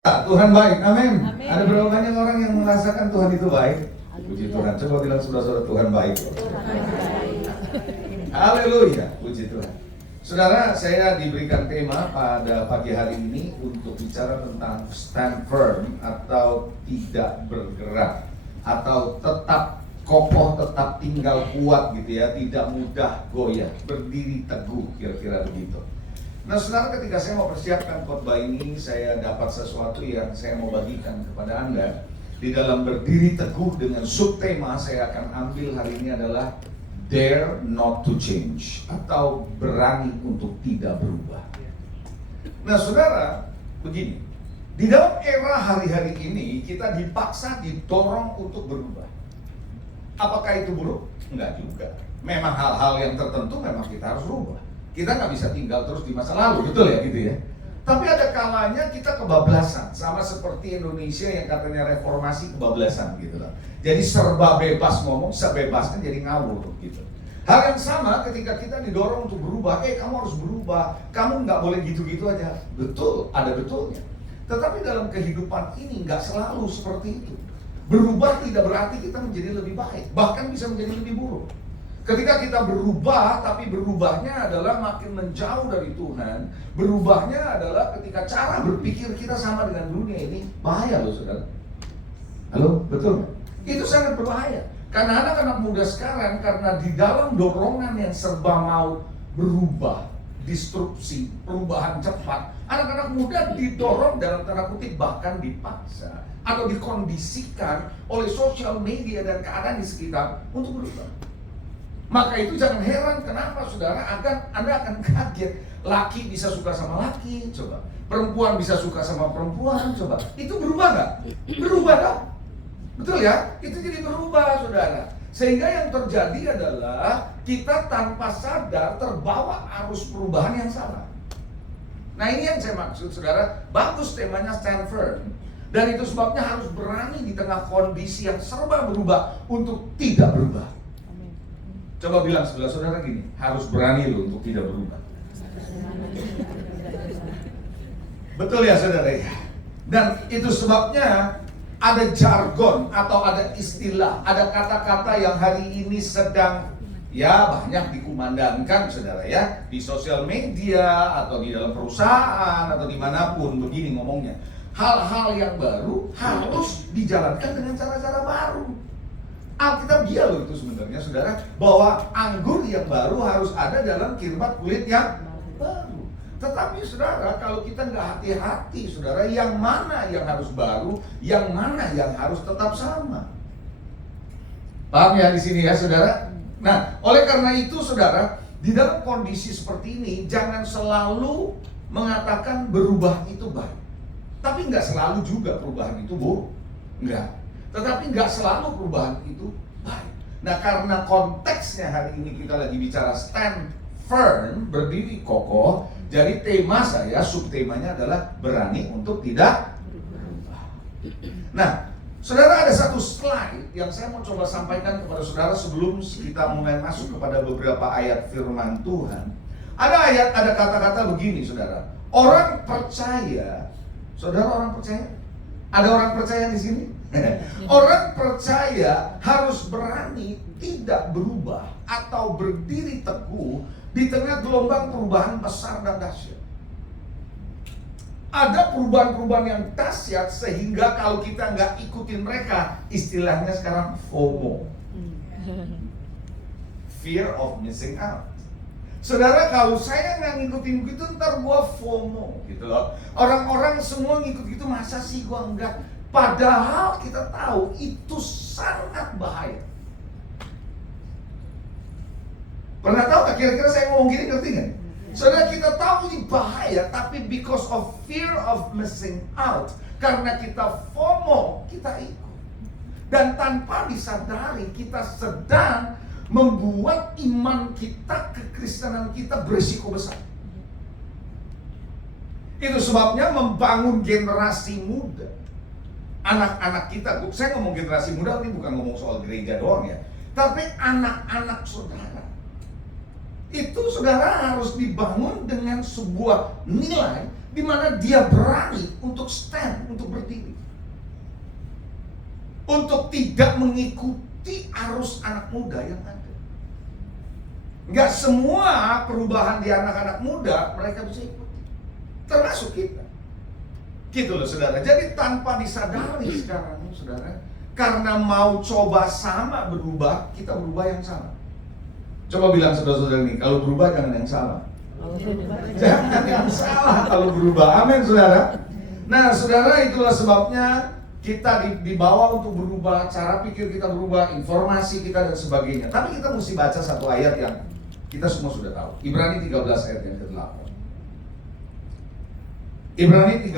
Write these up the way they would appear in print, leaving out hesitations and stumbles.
Tuhan baik, amin. Amin. Ada berapa banyak orang yang merasakan Tuhan itu baik? Puji Tuhan, coba bilang saudara-saudara Tuhan baik. Haleluya, puji Tuhan. Saudara, saya diberikan tema pada pagi hari ini untuk bicara tentang stand firm atau tidak bergerak, atau tetap kokoh, tetap tinggal kuat gitu ya, tidak mudah goyah, berdiri teguh, kira-kira begitu. Nah saudara, ketika saya mau persiapkan khotbah ini, saya dapat sesuatu yang saya mau bagikan kepada Anda. Di dalam berdiri teguh dengan subtema saya akan ambil hari ini adalah Dare not to change, atau berani untuk tidak berubah. Nah saudara, begini, di dalam era hari-hari ini kita dipaksa, didorong untuk berubah. Apakah itu buruk? Enggak juga. Memang hal-hal yang tertentu memang kita harus rubah. Kita nggak bisa tinggal terus di masa lalu, betul ya gitu ya. Tapi ada kalanya kita kebablasan, sama seperti Indonesia yang katanya reformasi kebablasan gitu lah. Jadi serba bebas ngomong, sebebasnya jadi ngawur gitu. Hal yang sama ketika kita didorong untuk berubah, kamu harus berubah, kamu nggak boleh gitu-gitu aja. Betul, ada betulnya. Tetapi dalam kehidupan ini nggak selalu seperti itu. Berubah tidak berarti kita menjadi lebih baik, bahkan bisa menjadi lebih buruk. Ketika kita berubah, tapi berubahnya adalah makin menjauh dari Tuhan. Berubahnya adalah ketika cara berpikir kita sama dengan dunia ini. Bahaya loh saudara. Halo, betul nggak? Itu sangat berbahaya. Karena anak-anak muda sekarang, karena di dalam dorongan yang serba mau berubah, disrupsi, perubahan cepat, anak-anak muda didorong dalam tanda kutip, bahkan dipaksa atau dikondisikan oleh sosial media dan keadaan di sekitar untuk berubah. Maka itu jangan heran kenapa saudara Anda akan kaget. Laki bisa suka sama laki, coba. Perempuan bisa suka sama perempuan, coba. Itu berubah nggak? Berubah dong. Betul ya? Itu jadi berubah saudara. Sehingga yang terjadi adalah kita tanpa sadar terbawa arus perubahan yang salah. Nah ini yang saya maksud saudara. Bagus temanya stand firm. Dan itu sebabnya harus berani di tengah kondisi yang serba berubah untuk tidak berubah. Coba bilang sebelah saudara gini, harus berani loh untuk tidak berubah. Betul ya saudara ya? Dan itu sebabnya ada jargon atau ada istilah, ada kata-kata yang hari ini sedang banyak dikumandangkan saudara ya, di sosial media atau di dalam perusahaan atau dimanapun. Begini ngomongnya, hal-hal yang baru harus dijalankan dengan cara-cara baru. Alkitab dia loh itu sebenarnya saudara, bahwa anggur yang baru harus ada dalam kirbat kulit yang baru. Tetapi saudara, kalau kita nggak hati-hati saudara, yang mana yang harus baru, yang mana yang harus tetap sama. Paham ya di sini ya saudara? Nah, oleh karena itu saudara, di dalam kondisi seperti ini jangan selalu mengatakan berubah itu baik. Tapi nggak selalu juga perubahan itu buruk. Enggak. Tetapi nggak selalu perubahan itu baik. Nah karena konteksnya hari ini kita lagi bicara stand firm, berdiri kokoh. Jadi tema saya, subtemanya adalah berani untuk tidak berubah. Nah saudara, ada satu slide yang saya mau coba sampaikan kepada saudara sebelum kita mulai masuk kepada beberapa ayat firman Tuhan. Ada kata-kata begini saudara. Orang percaya, saudara orang percaya? Ada orang percaya di sini? Orang percaya harus berani tidak berubah atau berdiri teguh di tengah gelombang perubahan besar dan dahsyat. Ada perubahan-perubahan yang dahsyat sehingga kalau kita nggak ikutin mereka, istilahnya sekarang FOMO, fear of missing out. Saudara, kalau saya nggak ngikutin gitu, ntar gua FOMO gitu loh. Orang-orang semua ngikut gitu, masa sih gua enggak? Padahal kita tahu itu sangat bahaya. Pernah tahu nggak kira-kira saya ngomong gini, ngerti nggak? Saudara, kita tahu ini bahaya, tapi because of fear of missing out, karena kita FOMO, kita ikut. Dan tanpa disadari kita sedang membuat iman kita, kekristenan kita berisiko besar. Itu sebabnya membangun generasi muda, anak-anak kita. Saya ngomong generasi muda ini bukan ngomong soal gereja doang ya, tapi anak-anak saudara. Itu saudara harus dibangun dengan sebuah nilai di mana dia berani untuk stand, untuk berdiri, untuk tidak mengikuti arus anak muda yang ada. Nggak semua perubahan di anak-anak muda mereka bisa ikuti, termasuk kita. Gitu loh saudara. Jadi tanpa disadari sekarang saudara, karena mau coba sama berubah, kita berubah yang sama. Coba bilang saudara-saudara ini, kalau berubah jangan yang sama. Jangan yang salah kalau berubah. Amin saudara. Nah saudara, itulah sebabnya kita dibawa untuk berubah, cara pikir kita berubah, informasi kita dan sebagainya. Tapi kita mesti baca satu ayat yang kita semua sudah tahu. Ibrani 13 ayat yang ke-8. Ibrani 13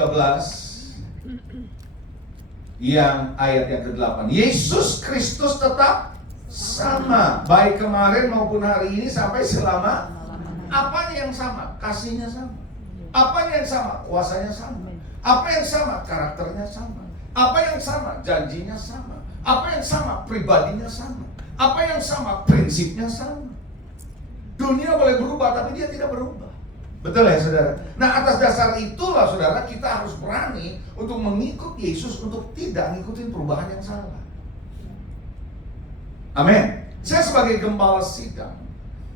yang ayat yang ke-8. Yesus Kristus tetap sama, baik kemarin maupun hari ini sampai selama. Apanya yang sama? Kasihnya sama. Apanya yang sama? Kuasanya sama. Apa yang sama? Karakternya sama. Apa yang sama? Janjinya sama. Apa yang sama? Pribadinya sama. Apa yang sama? Prinsipnya sama. Dunia boleh berubah, tapi dia tidak berubah. Betul ya saudara? Nah atas dasar itulah saudara, kita harus berani untuk mengikut Yesus, untuk tidak ngikutin perubahan yang salah. Amin. Saya sebagai gembala sidang,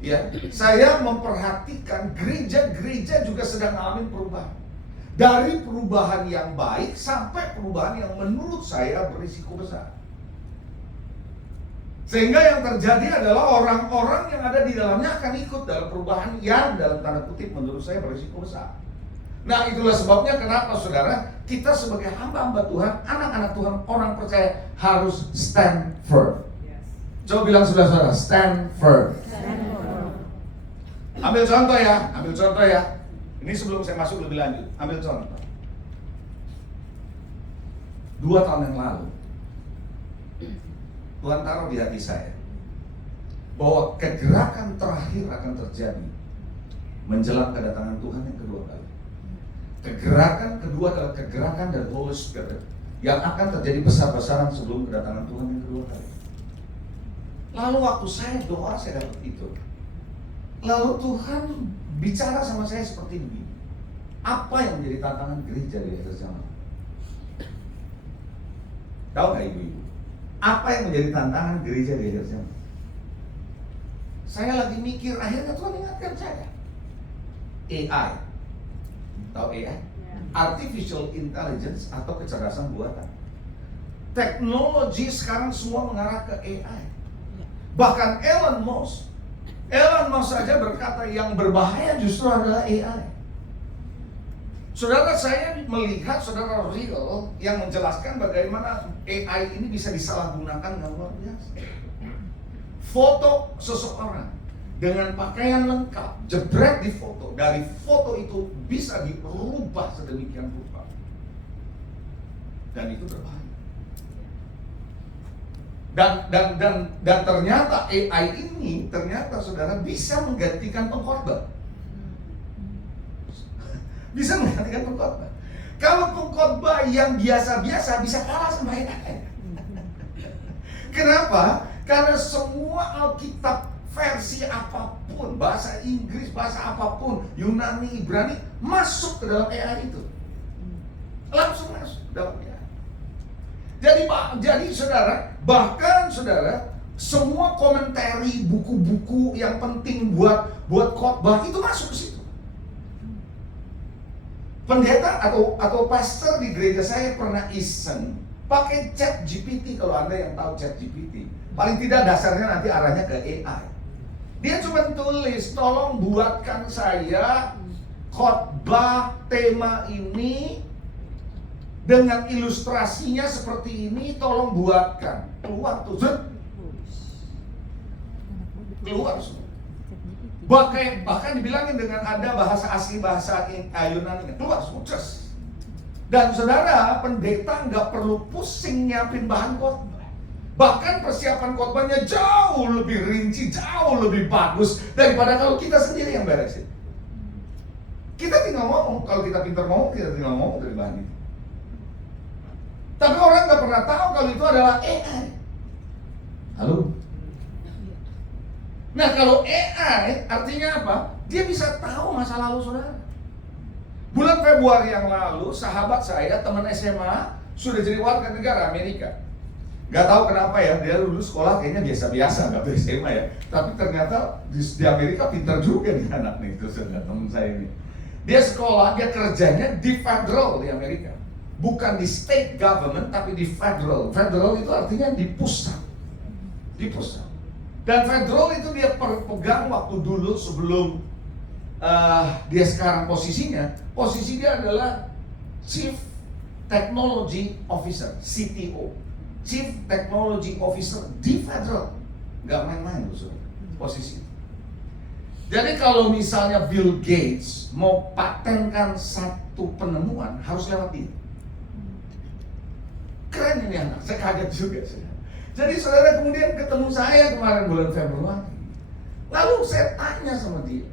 ya, saya memperhatikan gereja-gereja juga sedang mengalami perubahan. Dari perubahan yang baik sampai perubahan yang menurut saya berisiko besar. Sehingga yang terjadi adalah orang-orang yang ada di dalamnya akan ikut dalam perubahan yang dalam tanda kutip menurut saya berisiko besar. Nah itulah sebabnya kenapa saudara, kita sebagai hamba-hamba Tuhan, anak-anak Tuhan, orang percaya harus stand firm. Coba bilang saudara-saudara, stand firm. Ambil contoh ya. Ini sebelum saya masuk lebih lanjut, ambil contoh. 2 tahun yang lalu, Tuhan taruh di hati saya bahwa kegerakan terakhir akan terjadi menjelang kedatangan Tuhan yang kedua kali. Kegerakan kedua adalah kegerakan dari Holy Spirit yang akan terjadi besar-besaran sebelum kedatangan Tuhan yang kedua kali. Lalu waktu saya doa, saya dapat itu. Lalu Tuhan bicara sama saya seperti ini. Apa yang menjadi tantangan gereja di akhir zaman? Tahu nggak ibu-ibu? Apa yang menjadi tantangan gereja di akhir zaman? Saya lagi mikir, akhirnya Tuhan ingatkan saya. AI. Tahu AI? Artificial Intelligence atau kecerdasan buatan. Teknologi sekarang semua mengarah ke AI. Bahkan Elon Musk saja berkata yang berbahaya justru adalah AI. Saudara, saya melihat saudara real yang menjelaskan bagaimana AI ini bisa disalahgunakan dengan luar biasa. Foto seseorang dengan pakaian lengkap, jebret di foto, dari foto itu bisa dirubah sedemikian rupa. Dan itu berbahaya. Dan ternyata AI ini ternyata saudara bisa menggantikan pengkhotbah. Bisa menggantikan pengkhotbah. Kalau pengkhotbah yang biasa-biasa bisa kalah sama AI. Kenapa? Karena semua Alkitab versi apapun, bahasa Inggris, bahasa apapun, Yunani, Ibrani, masuk ke dalam AI itu. Langsung masuk ke dalam AI. Jadi saudara, bahkan saudara, semua komentari, buku-buku yang penting buat khotbah itu masuk ke situ. Pendeta atau pastor di gereja saya pernah iseng pakai ChatGPT. Kalau Anda yang tahu ChatGPT, paling tidak dasarnya nanti arahnya ke AI. Dia cuma tulis, tolong buatkan saya khotbah tema ini dengan ilustrasinya seperti ini, tolong buatkan. Keluar tuh, keluar semua. Bahkan dibilangin dengan ada bahasa asli, bahasa Yunani, keluar semua. Dan saudara, pendeta nggak perlu pusing nyiapin bahan khotbah. Bahkan persiapan khotbahnya jauh lebih rinci, jauh lebih bagus daripada kalau kita sendiri yang beresin. Kita tinggal ngomong, kalau kita pintar ngomong, kita tinggal ngomong dari bahan itu. Tapi orang nggak pernah tahu kalau itu adalah AI. Halo? Nah kalau AI artinya apa? Dia bisa tahu masa lalu saudara. Bulan Februari yang lalu, sahabat saya, teman SMA, sudah jadi warga negara Amerika. Gak tahu kenapa ya, dia dulu sekolah kayaknya biasa-biasa, gak tuh SMA ya. Tapi ternyata di Amerika pintar juga nih anak nih, terus ada teman saya ini. Dia sekolah, dia kerjanya di federal di Amerika. Bukan di state government, tapi di federal. Federal itu artinya di pusat. Di pusat. Dan federal itu dia pegang waktu dulu sebelum dia sekarang posisi dia adalah Chief Technology Officer, CTO, Chief Technology Officer di federal. Nggak main-main loh posisi. Jadi kalau misalnya Bill Gates mau patenkan satu penemuan, harus lewat dia. Keren ini anak, saya kaget juga. Jadi saudara kemudian ketemu saya kemarin bulan Februari. Lalu saya tanya sama dia,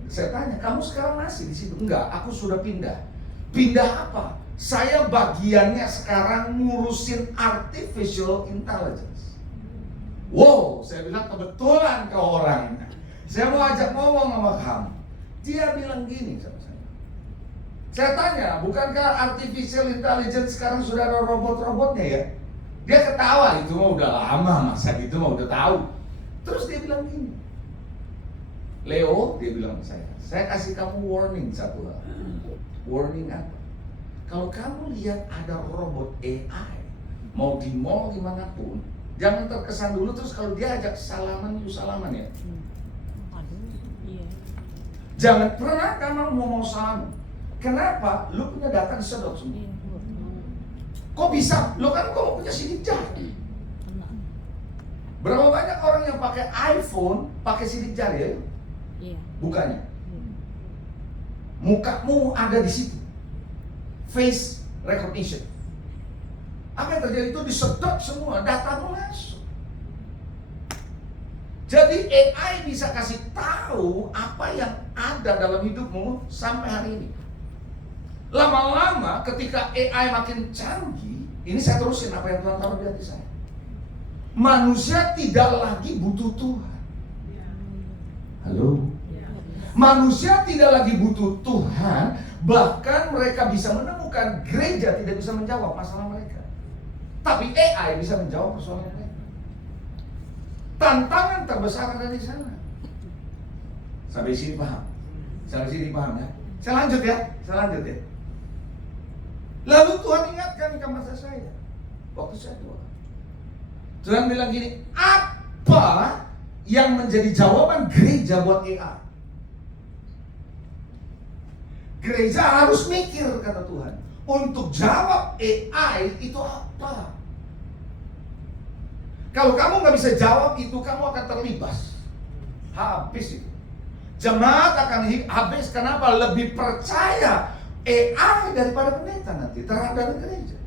kamu sekarang masih di situ? Enggak, aku sudah pindah. Pindah apa? Saya bagiannya sekarang ngurusin artificial intelligence. Wow, saya bilang kebetulan ke orangnya. Saya mau ajak ngomong sama kamu. Dia bilang gini sama saya. Saya tanya, bukankah artificial intelligence sekarang sudah ada robot-robotnya ya? Dia ketawa, itu mah udah lama, masa gitu mah udah tahu. Terus dia bilang gini, Leo, dia bilang ke saya kasih kamu warning satu hal. Warning apa? Kalau kamu lihat ada robot AI mau di mall dimanapun, jangan terkesan dulu terus kalau dia ajak salaman, salaman ya. Jangan pernah kamu mau salaman. Kenapa? Lu punya data disedot semua. Kok bisa? Lu kan kamu punya sidik jari. Berapa banyak orang yang pakai iPhone pakai sidik jari ya? Bukannya mukamu ada di situ, face recognition. Apa yang terjadi itu disedot semua, datamu masuk. Jadi AI bisa kasih tahu apa yang ada dalam hidupmu sampai hari ini. Lama-lama ketika AI makin canggih, ini saya terusin apa yang Tuhan taruh di hati saya. Manusia tidak lagi butuh Tuhan. Halo? Manusia tidak lagi butuh Tuhan, bahkan mereka bisa menemukan gereja tidak bisa menjawab masalah mereka. Tapi AI bisa menjawab persoalan mereka. Tantangan terbesar ada di sana. Sampai sini paham? Sampai sini paham ya? Saya lanjut ya. Lalu Tuhan ingatkan ke masa saya. Waktu saya tua. Tuhan bilang gini, apa yang menjadi jawaban gereja buat AI? Gereja harus mikir, kata Tuhan, untuk jawab AI itu apa? Kalau kamu nggak bisa jawab itu, kamu akan terlibas. Habis itu. Jemaat akan habis. Kenapa? Lebih percaya AI daripada pendeta nanti terhadap gereja.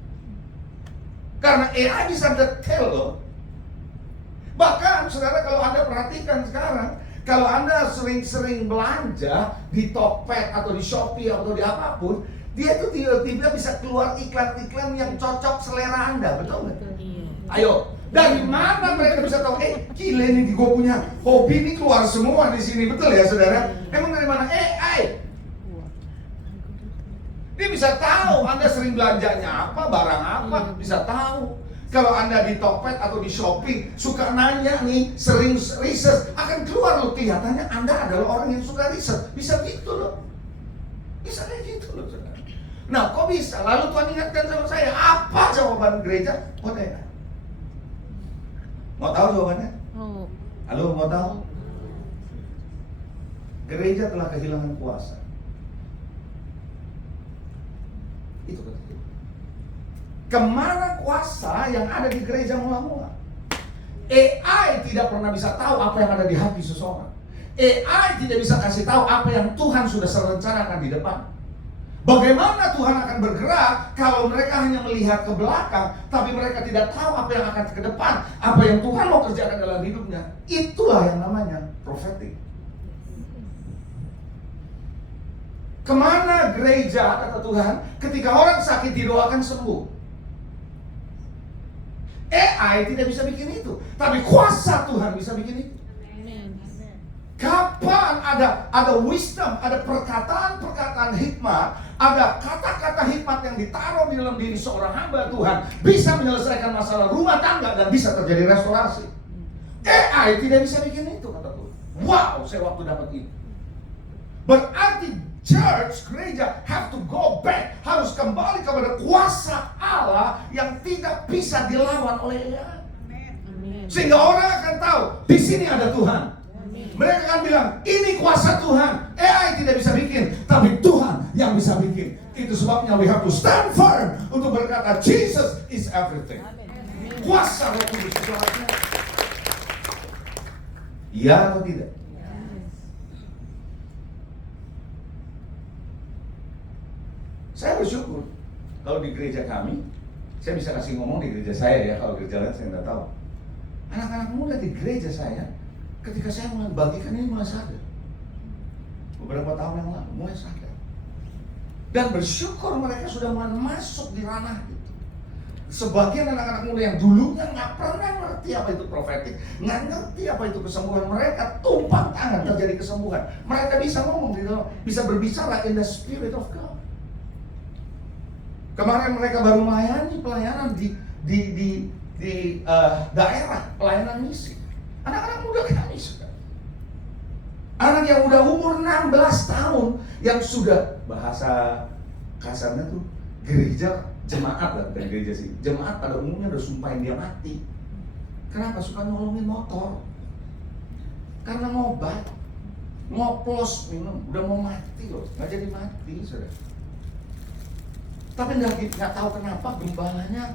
Karena AI bisa detail loh. Bahkan saudara kalau Anda perhatikan sekarang, kalau Anda sering-sering belanja di Tokped atau di Shopee atau di apapun, dia tuh tiba-tiba bisa keluar iklan-iklan yang cocok selera Anda, betul nggak? Ayo, dari mana mereka bisa tahu? Gila nih, gue punya hobi nih keluar semua di sini, betul ya saudara? Emang dari mana? AI. Dia bisa tahu Anda sering belanjanya apa, barang apa, bisa tahu. Kalau Anda di Tokped atau di Shopee suka nanya nih, sering riset, akan keluar loh kelihatannya Anda adalah orang yang suka riset. Bisa gitu loh. Bisa kayak gitu loh saudara. Nah kok bisa? Lalu Tuhan ingatkan sama saya, apa jawaban gereja? Mau tanya? Mau tahu jawabannya? Halo, mau tahu? Gereja telah kehilangan kuasa. Itu kata Tuhan. Kemana kuasa yang ada di gereja mula-mula? AI tidak pernah bisa tahu apa yang ada di hati seseorang. AI tidak bisa kasih tahu apa yang Tuhan sudah rencanakan di depan. Bagaimana Tuhan akan bergerak kalau mereka hanya melihat ke belakang, tapi mereka tidak tahu apa yang akan ke depan, apa yang Tuhan mau kerjakan dalam hidupnya. Itulah yang namanya prophetic. Kemana gereja, kata Tuhan, ketika orang sakit didoakan sembuh? AI tidak bisa bikin itu, tapi kuasa Tuhan bisa bikin itu. Kapan ada wisdom, ada perkataan-perkataan hikmat, ada kata-kata hikmat yang ditaruh di dalam diri seorang hamba Tuhan, bisa menyelesaikan masalah rumah tangga dan bisa terjadi restorasi. AI tidak bisa bikin itu, kata Tuhan. Wow, saya waktu dapat itu. Berarti church, gereja have to go back, harus kembali kepada kuasa Allah yang tidak bisa dilawan oleh AI. Sehingga orang akan tahu di sini ada Tuhan. Mereka akan bilang, ini kuasa Tuhan. AI tidak bisa bikin, tapi Tuhan yang bisa bikin. Itu sebabnya we have to stand firm untuk berkata, Jesus is everything. Kuasa Roh Kudus itu ada. Iya atau tidak? Saya bersyukur kalau di gereja kami, saya bisa kasih ngomong di gereja saya ya, kalau gereja lain saya nggak tahu. Anak-anak muda di gereja saya, ketika saya mulai bagikan ini mulai sadar. Beberapa tahun yang lalu mulai sadar. Dan bersyukur mereka sudah mulai masuk di ranah itu. Sebagian anak-anak muda yang dulunya nggak pernah ngerti apa itu profetik, nggak ngerti apa itu kesembuhan, mereka tumpang tangan terjadi kesembuhan. Mereka bisa ngomong di dalam, bisa berbicara in the spirit of God. Kemarin mereka baru melayani pelayanan di daerah pelayanan misi. Anak-anak muda kami sudah. Anak yang udah umur 16 tahun yang sudah, bahasa kasarnya tuh gereja jemaat lah, bukan gereja sih. Jemaat pada umumnya udah sumpahin dia mati. Kenapa? Suka nolongin motor. Karena ngobat, ngoplos minum, udah mau mati loh, nggak jadi mati sudah. Tapi nggak tahu kenapa gembalanya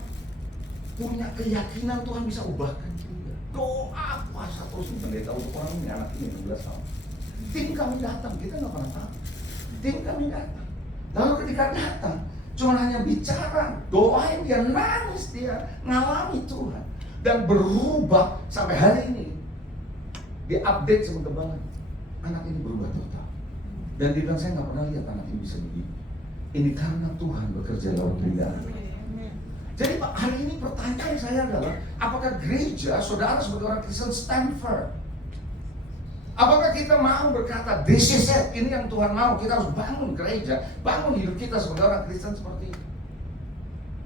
punya keyakinan Tuhan bisa ubahkan juga. Doa puasa terus pendeta untuk orang ini, anak ini 16 tahun. Tim kami datang, kita nggak pernah tahu. Tim kami datang. Lalu ketika datang, cuma hanya bicara, doain dia, nangis dia, ngalami Tuhan. Dan berubah sampai hari ini. Diupdate sama gembala. Anak ini berubah total. Dan dia bilang, saya nggak pernah lihat anak ini bisa begini. Ini karena Tuhan bekerja lewat dia. Jadi hari ini pertanyaan saya adalah, apakah gereja, saudara sebagai orang Kristen stand firm? Apakah kita mau berkata, this is it, ini yang Tuhan mau, kita harus bangun gereja, bangun hidup kita sebagai orang Kristen seperti itu.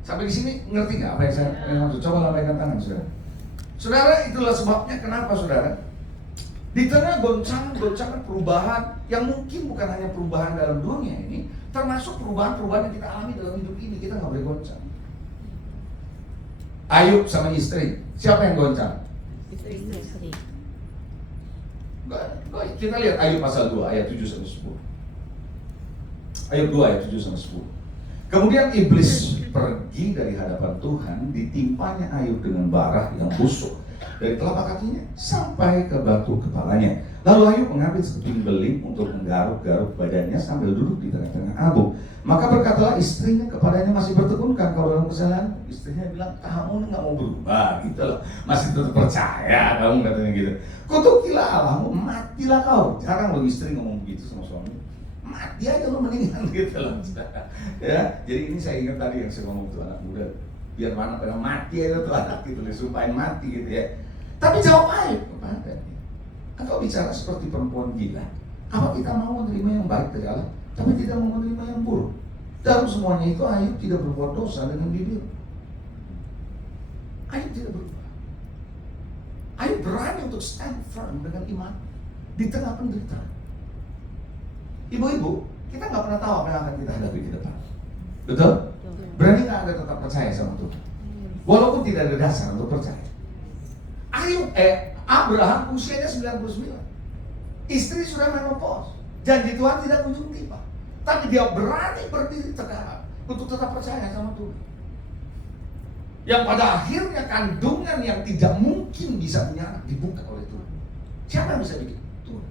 Sampai di sini ngerti nggak apa yang saya maksud? Coba lambaikan tangan, saudara. Saudara, itulah sebabnya kenapa, saudara, di tengah goncangan perubahan yang mungkin bukan hanya perubahan dalam dunia ini, termasuk perubahan-perubahan yang kita alami dalam hidup ini, kita nggak boleh goncang. Ayub sama istri, siapa yang goncang? Istri. Kita lihat Ayub pasal 2 ayat 7 sampai 10. Ayub 2 ayat 7 sampai 10. Kemudian iblis pergi dari hadapan Tuhan, ditimpanya Ayub dengan bara yang busuk dari telapak kakinya sampai ke batu kepalanya. Lalu Ayub mengambil sekeping beling untuk menggaruk-garuk badannya sambil duduk di tengah-tengah abu. Maka berkatalah istrinya kepadanya, masih bertekunkah kau dalam kesalahan? Istrinya bilang, kamu nggak mau berubah gitu loh, masih tetap percaya kamu, katanya gitu. Kutukilah Allahmu, matilah kau. Jarang loh istri ngomong begitu sama suami. Mati aja lo mendingan gitu loh. Ya, jadi ini saya ingat tadi yang saya ngomong tuh anak muda, biar mana pada mati aja tuh anak gitu, disumpahin mati gitu ya. Tapi jawab Ayub kepada dia, engkau bicara seperti perempuan gila. Apa kita mau menerima yang baik dari Allah, tapi tidak mau menerima yang buruk? Dalam semuanya itu Ayub tidak berbuat dosa dengan bibir. Ayub tidak berubah. Ayub berani untuk stand firm dengan iman di tengah penderitaan. Ibu-ibu, kita nggak pernah tahu apa yang akan kita hadapi di depan. Betul? Berani nggak Anda tetap percaya sama Tuhan? Walaupun tidak ada dasar untuk percaya. Abraham usianya 99. Istri sudah menopause. Janji Tuhan tidak kunjung tiba. Tapi dia berani berdiri tegak untuk tetap percaya sama Tuhan. Yang pada akhirnya kandungan yang tidak mungkin bisa punya anak dibuka oleh Tuhan. Siapa yang bisa bikin? Tuhan.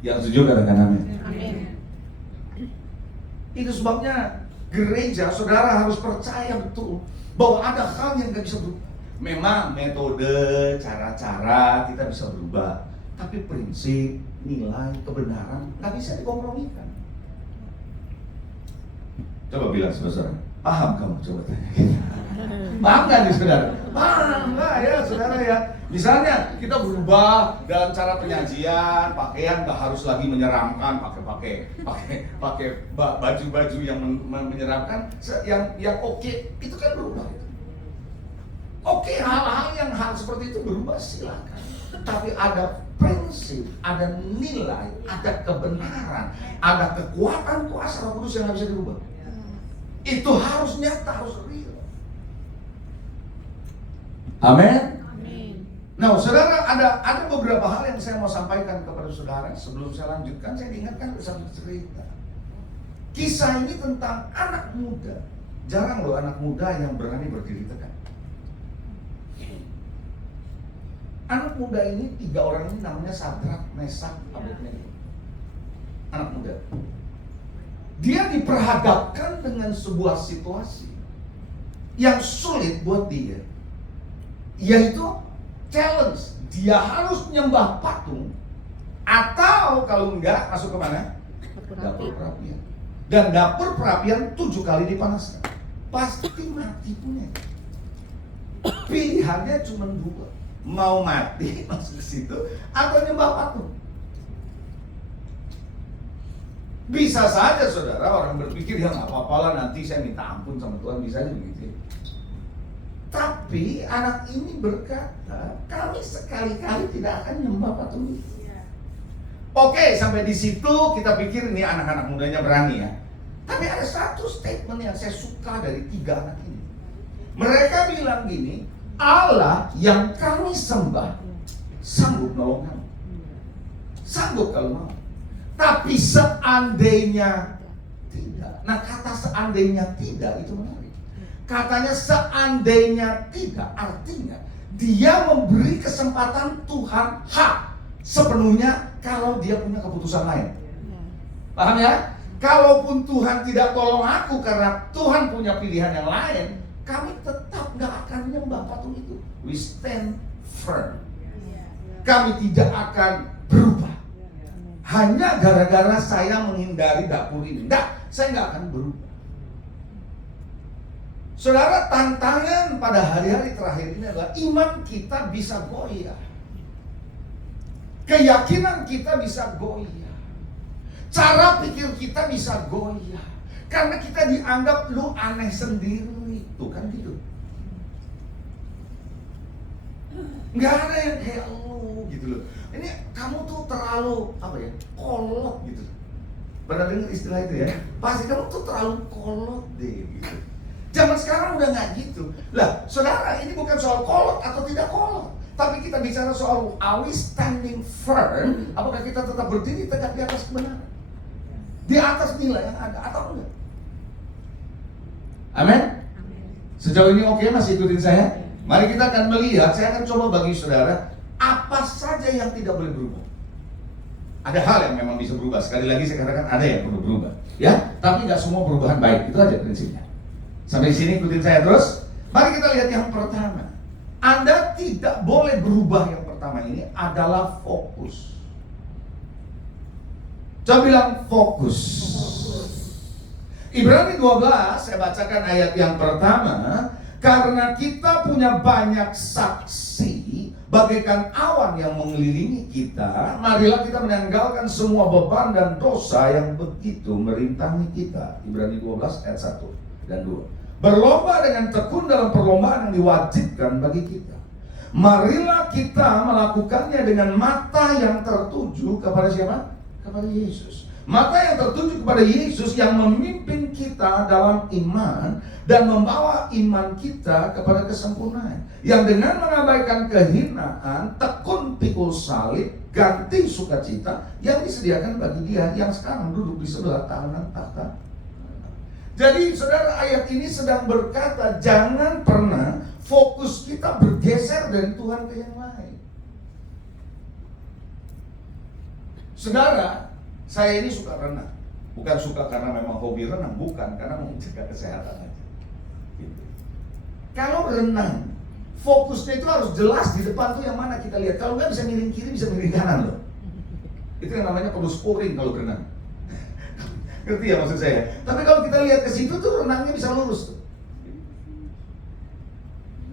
Yang setuju katakan amin. Amin. Itu sebabnya gereja, saudara harus percaya betul bahwa ada hal yang gak bisa berubah. Memang metode, cara-cara kita bisa berubah, tapi prinsip, nilai, kebenaran gak bisa dikompromikan. Coba bilang sebesar, paham kamu? Coba tanya. Bangga nih saudara, bangga ya saudara ya. Misalnya kita berubah dalam cara penyajian, pakaian gak harus lagi menyeramkan, pakai baju-baju yang menyeramkan, yang oke, itu kan berubah. Oke, hal seperti itu berubah silakan. Tapi ada prinsip, ada nilai, ada kebenaran, ada kekuatan kuasa Roh Kudus yang nggak bisa dirubah. Itu harus nyata, harus real. Amin. Nah, saudara, ada beberapa hal yang saya mau sampaikan kepada saudara. Sebelum saya lanjutkan, saya diingatkan satu cerita. Kisah ini tentang anak muda. Jarang loh anak muda yang berani berdiri tegak. Anak muda ini, 3 orang ini namanya Sadrak, Mesak, Abednego. Anak muda. Dia diperhadapkan dengan sebuah situasi yang sulit buat dia, yaitu challenge. Dia harus nyembah patung, atau kalau enggak masuk ke mana? Dapur perapian. Dan dapur perapian 7 kali dipanaskan. Pasti mati punya. Pilihannya cuma 2. Mau mati masuk ke situ atau nyembah patung. Bisa saja saudara orang berpikir ya nggak apa-apa lah, nanti saya minta ampun sama Tuhan, bisa aja begitu. Tapi anak ini berkata, kami sekali-kali tidak akan nyembah patung itu. Oke, sampai di situ kita pikir ini anak-anak mudanya berani ya. Tapi ada satu statement yang saya suka dari 3 anak ini. Mereka bilang gini, Allah yang kami sembah sanggup nolong kami. Sanggup kalau mau. Tapi seandainya tidak. Nah, kata seandainya tidak itu menarik. Katanya seandainya tidak, artinya dia memberi kesempatan Tuhan hak sepenuhnya kalau dia punya keputusan lain. Paham ya? Kalaupun Tuhan tidak tolong aku karena Tuhan punya pilihan yang lain, kami tetap gak akan nyembah patung itu. We stand firm. Kami tidak akan berubah. Hanya gara-gara saya menghindari dapur ini. Enggak, saya gak akan berubah. Saudara, tantangan pada hari-hari terakhir ini adalah iman kita bisa goyah. Keyakinan kita bisa goyah. Cara pikir kita bisa goyah. Karena kita dianggap lu aneh sendiri. Tuh kan gitu. Nggak ada yang kayak lu gitu loh. Ini kamu tuh terlalu apa ya, kolot gitu. Pernah dengar istilah itu ya? Pasti kamu tuh terlalu kolot deh gitu. Zaman sekarang udah nggak gitu. Lah saudara, ini bukan soal kolot atau tidak kolot, tapi kita bicara soal are we standing firm. Apakah kita tetap berdiri tegak di atas kebenaran, di atas nilai yang ada atau enggak? Amin. Sejauh ini oke, masih ikutin saya? Mari kita akan melihat, saya akan coba bagi saudara apa saja yang tidak boleh berubah. Ada hal yang memang bisa berubah. Sekali lagi saya katakan ada yang perlu berubah, ya. Tapi nggak semua perubahan baik. Itu aja prinsipnya. Sampai sini ikutin saya terus. Mari kita lihat yang pertama. Anda tidak boleh berubah. Yang pertama ini adalah fokus. Coba bilang fokus. Ibrani 12, saya bacakan ayat yang pertama. Karena kita punya banyak saksi bagaikan awan yang mengelilingi kita, marilah kita menanggalkan semua beban dan dosa yang begitu merintangi kita. Ibrani 12 ayat 1 dan 2. Berlomba dengan tekun dalam perlombaan yang diwajibkan bagi kita. Marilah kita melakukannya dengan mata yang tertuju kepada siapa? Kepada Yesus. Mata yang tertuju kepada Yesus yang memimpin kita dalam iman dan membawa iman kita kepada kesempurnaan. Yang dengan mengabaikan kehinaan, tekun pikul salib, ganti sukacita yang disediakan bagi dia yang sekarang duduk di sebelah kanan tahta. Jadi saudara, ayat ini sedang berkata jangan pernah fokus kita bergeser dari Tuhan ke yang lain. Saudara, saya ini suka renang. Bukan suka karena memang hobi renang, bukan, karena mau menjaga kesehatan aja. Gitu. Kalau renang, fokusnya itu harus jelas di depan tuh yang mana kita lihat. Kalau nggak bisa miring kiri, bisa miring kanan loh. Itu yang namanya perlu scoring kalau berenang. Ngerti ya maksud saya? Tapi kalau kita lihat ke situ tuh renangnya bisa lurus tuh.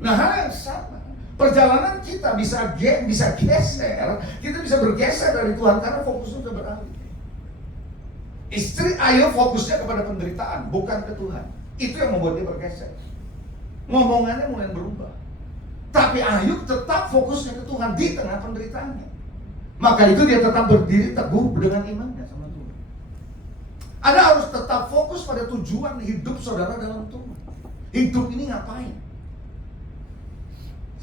Nah, hal yang sama. Perjalanan kita bisa geser, kita bisa bergeser dari Tuhan karena fokusnya sudah beralih. Istri Ayub fokusnya kepada penderitaan, bukan ke Tuhan. Itu yang membuat dia bergeser. Ngomongannya mulai berubah. Tapi Ayub tetap fokusnya ke Tuhan di tengah penderitaannya. Maka itu dia tetap berdiri teguh dengan imannya sama Tuhan. Anda harus tetap fokus pada tujuan hidup saudara dalam Tuhan. Hidup ini ngapain?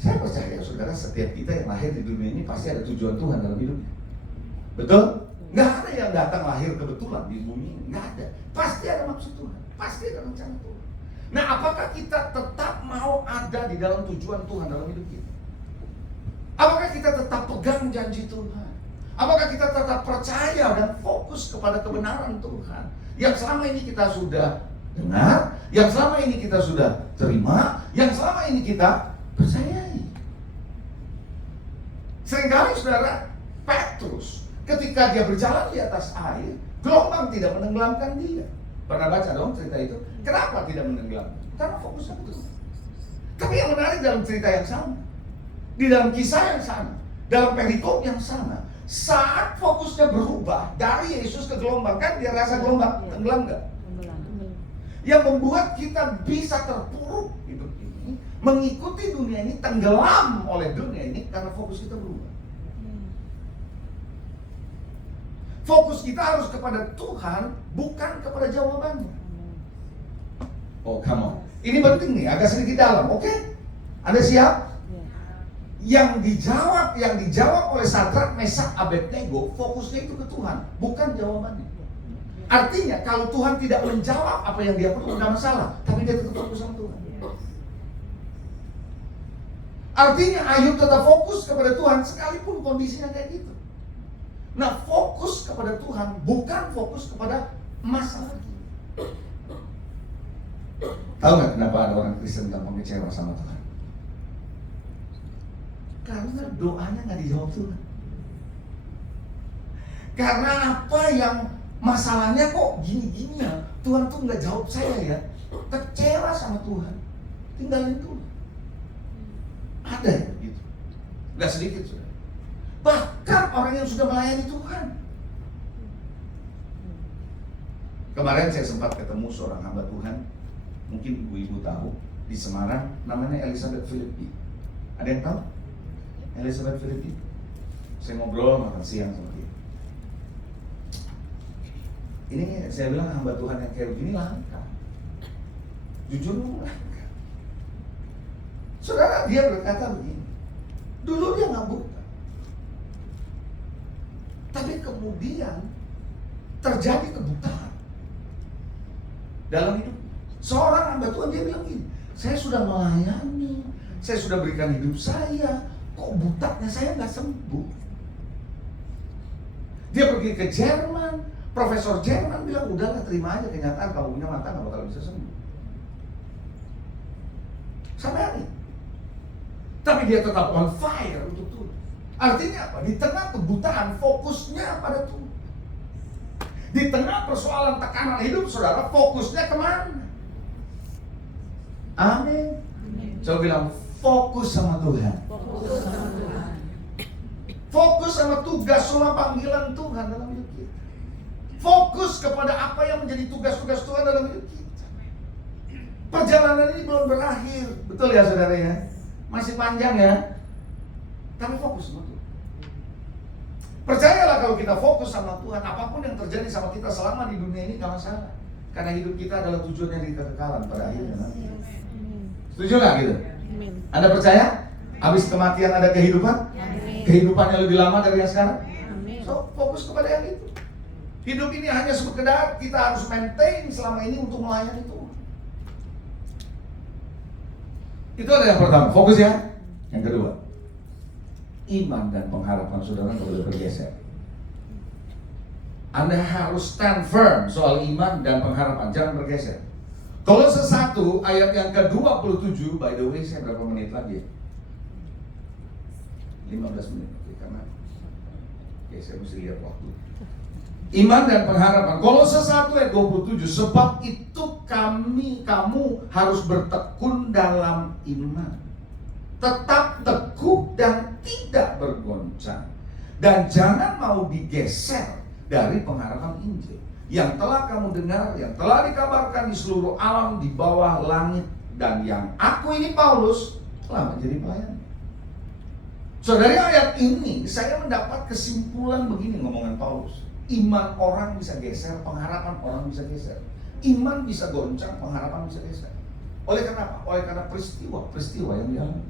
Saya percaya saudara, setiap kita yang lahir di dunia ini pasti ada tujuan Tuhan dalam hidupnya. Betul? Nggak ada yang datang lahir kebetulan di bumi ini. Nggak ada. Pasti ada maksud Tuhan. Pasti ada rencana Tuhan. Nah, apakah kita tetap mau ada di dalam tujuan Tuhan dalam hidup kita? Apakah kita tetap pegang janji Tuhan? Apakah kita tetap percaya dan fokus kepada kebenaran Tuhan yang selama ini kita sudah dengar, yang selama ini kita sudah terima, yang selama ini kita percayai? Seringkali saudara, Petrus ketika dia berjalan di atas air, gelombang tidak menenggelamkan dia. Pernah baca dong cerita itu? Kenapa tidak menenggelamkan? Karena fokusnya itu. Tapi yang menarik dalam cerita yang sama, di dalam kisah yang sama, dalam perikop yang sama, saat fokusnya berubah dari Yesus ke gelombang, kan dia rasa gelombang, tenggelam nggak? Yang membuat kita bisa terpuruk hidup ini, mengikuti dunia ini, tenggelam oleh dunia ini karena fokus kita berubah. Fokus kita harus kepada Tuhan, bukan kepada jawabannya. Oh, come on. Ini penting nih, agak sedikit dalam, oke? Anda siap? Yang dijawab oleh Sadrak, Mesak, Abednego, fokusnya itu ke Tuhan, bukan jawabannya. Artinya, kalau Tuhan tidak menjawab apa yang dia perlu, nggak masalah, tapi dia tetap fokus sama Tuhan. Artinya, Ayub tetap fokus kepada Tuhan, sekalipun kondisinya kayak gitu. Nah, fokus kepada Tuhan bukan fokus kepada masalah. Tahu nggak kenapa ada orang Kristen gampang kecewa sama Tuhan? Karena doanya nggak dijawab Tuhan. Karena apa yang masalahnya kok gini-gini ya, Tuhan tuh nggak jawab saya ya. Kecewa sama Tuhan, tinggalin Tuhan. Ada ya begitu, nggak sedikit sudah. Bahkan orang yang sudah melayani Tuhan. Kemarin saya sempat ketemu seorang hamba Tuhan, mungkin ibu-ibu tahu, di Semarang, namanya Elizabeth Philippi. Ada yang tahu? Elizabeth Philippi? Saya ngobrol makan siang sama dia. Ini saya bilang hamba Tuhan yang kayak begini langka. Jujur langka. Saudara, dia berkata begini, dulu dia nggak buta, tapi kemudian terjadi kebutaan dalam hidup. Seorang hamba Tuhan dia bilang gini, saya sudah melayani, saya sudah berikan hidup saya, kok butanya saya nggak sembuh. Dia pergi ke Jerman, profesor Jerman bilang udahlah terima aja kenyataan, kamu punya mata nggak bakal bisa sembuh. Sampai hari, tapi dia tetap on fire untuk Tuhan. Artinya apa? Di tengah kebutaan, fokusnya pada Tuhan. Di tengah persoalan tekanan hidup, saudara, fokusnya kemana? Amin. Coba bilang, fokus sama Tuhan. Fokus sama Tuhan. Fokus sama tugas, sama panggilan Tuhan dalam hidup kita. Fokus kepada apa yang menjadi tugas-tugas Tuhan dalam hidup kita. Perjalanan ini belum berakhir. Betul ya saudara ya? Masih panjang ya. Tapi fokus sama Tuhan. Percayalah kalau kita fokus sama Tuhan, apapun yang terjadi sama kita selama di dunia ini gak masalah. Karena hidup kita adalah tujuannya di kekekalan pada akhirnya nanti. Setuju gak gitu? Anda percaya? Habis kematian ada kehidupan? Kehidupannya lebih lama dari yang sekarang? So, fokus kepada yang itu. Hidup ini hanya sekedar kita harus maintain selama ini untuk melayani Tuhan. Itu adalah yang pertama, fokus ya. Yang kedua, iman dan pengharapan saudara tidak boleh bergeser. Anda harus stand firm soal iman dan pengharapan, jangan bergeser. Kolose 1 ayat yang ke-27, by the way saya berapa menit lagi? 15 menit, karena saya mesti lihat waktu. Iman dan pengharapan. Kolose 1 ayat 27, sebab itu kamu harus bertekun dalam iman. tetap teguh dan tidak bergoncang. Dan jangan mau digeser dari pengharapan Injil yang telah kamu dengar, yang telah dikabarkan di seluruh alam di bawah langit, dan yang aku ini Paulus telah menjadi pelayan. So dari ayat ini saya mendapat kesimpulan begini ngomongan Paulus. Iman orang bisa geser, pengharapan orang bisa geser. Iman bisa goncang, pengharapan bisa geser. Oleh karena apa? Oleh karena peristiwa yang dialami.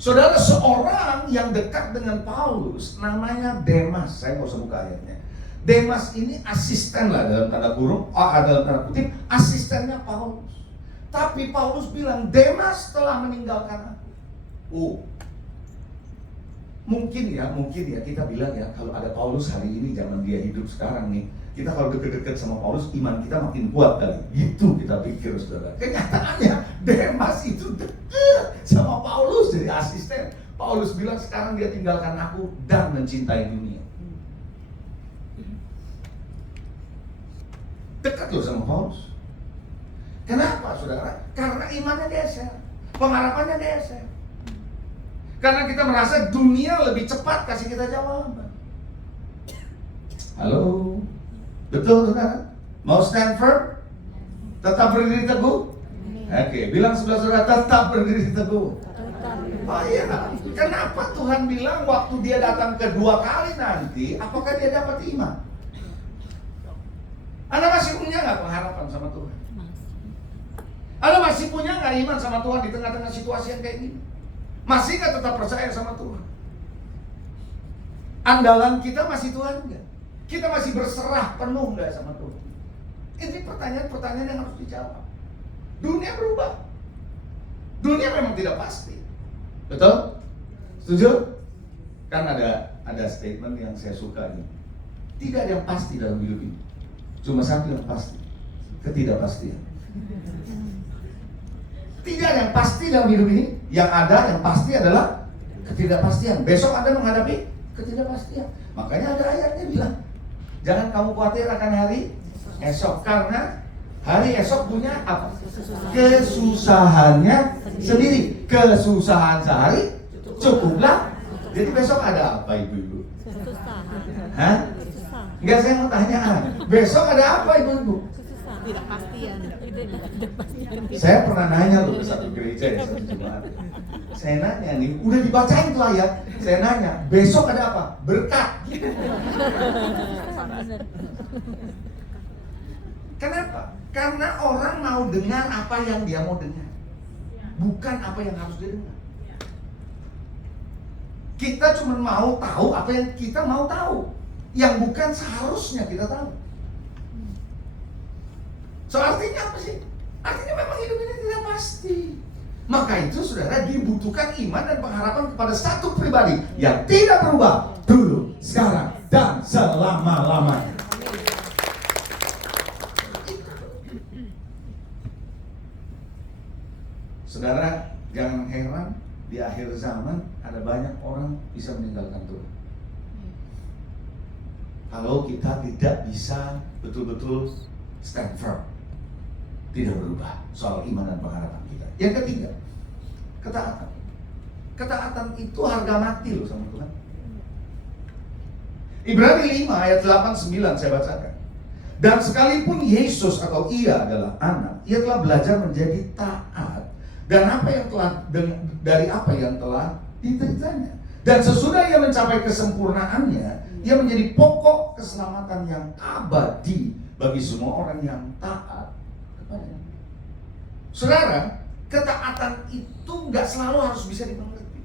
Saudara, seorang yang dekat dengan Paulus namanya Demas. Saya nggak usah buka ayatnya. Demas ini asisten lah dalam tanda kurung, dalam tanda kutip, asistennya Paulus. Tapi Paulus bilang, Demas telah meninggalkan aku. Mungkin ya kita bilang ya, kalau ada Paulus hari ini, zaman dia hidup sekarang nih, kita kalau deket-deket sama Paulus, iman kita makin kuat kali. Gitu kita pikir, saudara. Kenyataannya Demas itu deket sama Paulus jadi asisten. Paulus bilang sekarang dia tinggalkan aku dan mencintai dunia. Dekat loh sama Paulus. Kenapa, saudara? Karena imannya geser, pengharapannya geser. Karena kita merasa dunia lebih cepat kasih kita jawaban. Halo, betul saudara? Mau stand firm? Tetap berdiri teguh? Oke, bilang sebelah saudara, tetap berdiri teguh. Oh iya, kenapa Tuhan bilang waktu dia datang kedua kali nanti, apakah dia dapat iman? Anda masih punya nggak pengharapan sama Tuhan? Anda masih punya nggak iman sama Tuhan di tengah-tengah situasi yang kayak gini? Masih nggak tetap percaya sama Tuhan? Andalan kita masih Tuhan nggak? Kita masih berserah penuh nggak sama Tuhan? Ini pertanyaan-pertanyaan yang harus dijawab. Dunia berubah. Dunia memang tidak pasti. Betul? Setuju? Kan ada statement yang saya suka ini. Tidak ada yang pasti dalam hidup ini. Cuma satu yang pasti, ketidakpastian. Tidak ada yang pasti dalam hidup ini. Yang ada yang pasti adalah ketidakpastian. Besok Anda menghadapi ketidakpastian. Makanya ada ayatnya bilang, jangan kamu khawatir akan hari esok, karena hari esok punya apa? Kesusahannya sendiri. Kesusahan sehari cukuplah. Jadi besok ada apa ibu-ibu? Hah? Enggak, saya mau tanya, besok ada apa ibu-ibu? Tidak pastian. Saya pernah nanya loh ke satu gereja ya, satu jemaat. Saya nanya nih, udah dibacain tuh ayat. Saya nanya, besok ada apa? Berkat. Kenapa? Karena orang mau dengar apa yang dia mau dengar, bukan apa yang harus dia dengar. Kita cuma mau tahu apa yang kita mau tahu, yang bukan seharusnya kita tahu. So artinya apa sih? Artinya memang hidup ini tidak pasti. Maka itu saudara, dibutuhkan iman dan pengharapan kepada satu pribadi yang tidak berubah dulu, sekarang, dan selama-lamanya. Saudara, jangan heran di akhir zaman ada banyak orang bisa meninggalkan Tuhan. Kalau kita tidak bisa betul-betul stand firm, tidak berubah soal iman dan pengharapan kita. Yang ketiga, ketaatan. Ketaatan itu harga mati loh sama Tuhan. Ibrani 5 ayat 8-9 saya bacakan. Dan sekalipun Yesus atau ia adalah anak, ia telah belajar menjadi taat dan dari apa yang telah diteritanya. Dan sesudah ia mencapai kesempurnaannya, ia menjadi pokok keselamatan yang abadi bagi semua orang yang taat kepadanya. Saudara, ketaatan itu nggak selalu harus bisa dimengerti.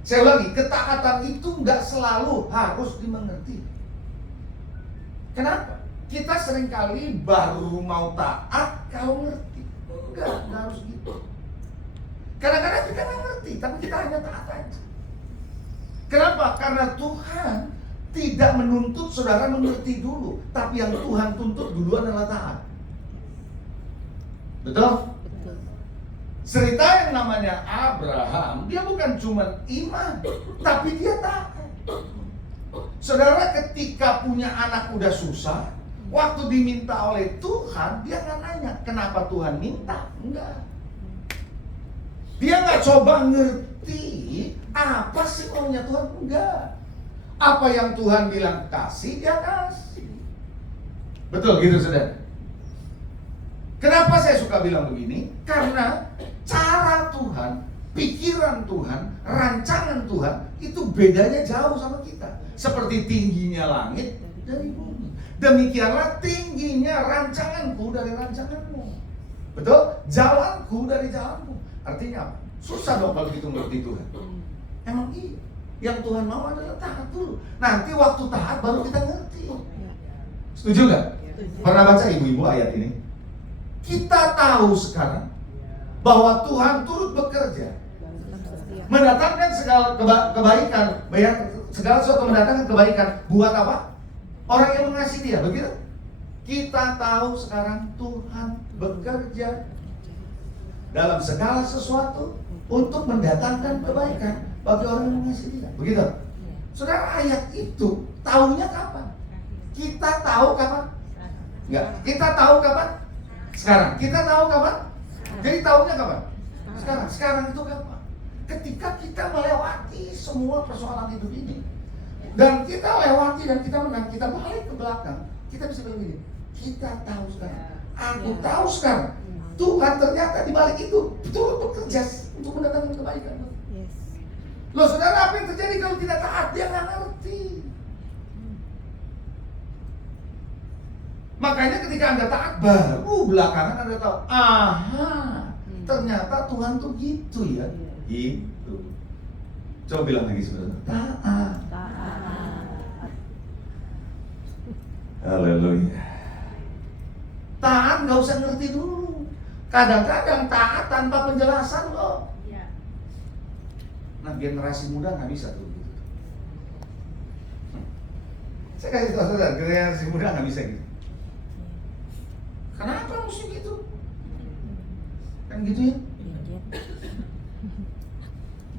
Saya ulangi, ketaatan itu nggak selalu harus dimengerti. Kenapa? Kita seringkali baru mau taat kalau ngerti. Enggak harus gitu. Kadang-kadang kita nggak ngerti, tapi kita hanya taat aja. Kenapa? Karena Tuhan tidak menuntut saudara mengerti dulu, tapi yang Tuhan tuntut duluan adalah taat. Betul? Cerita yang namanya Abraham, dia bukan cuma iman, tapi dia taat. Saudara, ketika punya anak udah susah, waktu diminta oleh Tuhan, dia nggak nanya kenapa Tuhan minta. Enggak. Dia nggak coba ngerti apa sih maunya Tuhan, enggak. Apa yang Tuhan bilang kasih, dia kasih. Betul gitu, saudara. Kenapa saya suka bilang begini? Karena cara Tuhan, pikiran Tuhan, rancangan Tuhan itu bedanya jauh sama kita. Seperti tingginya langit dari bumi, demikianlah tingginya rancanganku dari rancanganmu. Betul? Jalanku dari jalanmu. Artinya apa? Susah dong kalau gitu ngerti Tuhan. Emang iya. Yang Tuhan mau adalah taat dulu. Nanti waktu taat baru kita ngerti. Setuju gak? Pernah baca ibu-ibu ayat ini? Kita tahu sekarang bahwa Tuhan turut bekerja mendatangkan segala kebaikan, segala sesuatu mendatangkan kebaikan. Buat apa? Orang yang mengasihi Dia, begitu? Kita tahu sekarang Tuhan bekerja dalam segala sesuatu untuk mendatangkan kebaikan bagi orang yang mengasihi Dia, begitu? Saudara, ayat itu tahunya kapan? Kita tahu kapan? Enggak, kita tahu kapan? Sekarang. Kita tahu kapan? Jadi tahunya kapan? Sekarang. Sekarang itu kapan? Ketika kita melewati semua persoalan hidup ini, dan kita lewati dan kita menang, kita balik ke belakang, kita bisa bilang gini, kita tahu sekarang, aku tahu sekarang, Tuhan ternyata di balik itu betul bekerja untuk mendatangkan kebaikan. Loh saudara, apa yang terjadi kalau tidak taat? Dia nggak ngerti. Makanya ketika Anda taat, baru belakangan Anda tahu, aha, ternyata Tuhan tuh gitu ya. Gitu. Coba bilang lagi saudara, taat. Haleluya. Taat nggak usah ngerti dulu. Kadang-kadang taat tanpa penjelasan loh. Nah, generasi muda nggak bisa tuh gitu. Saya kasih tahu saudara, generasi muda nggak bisa gitu. Kenapa mesti gitu? Kan gitu ya?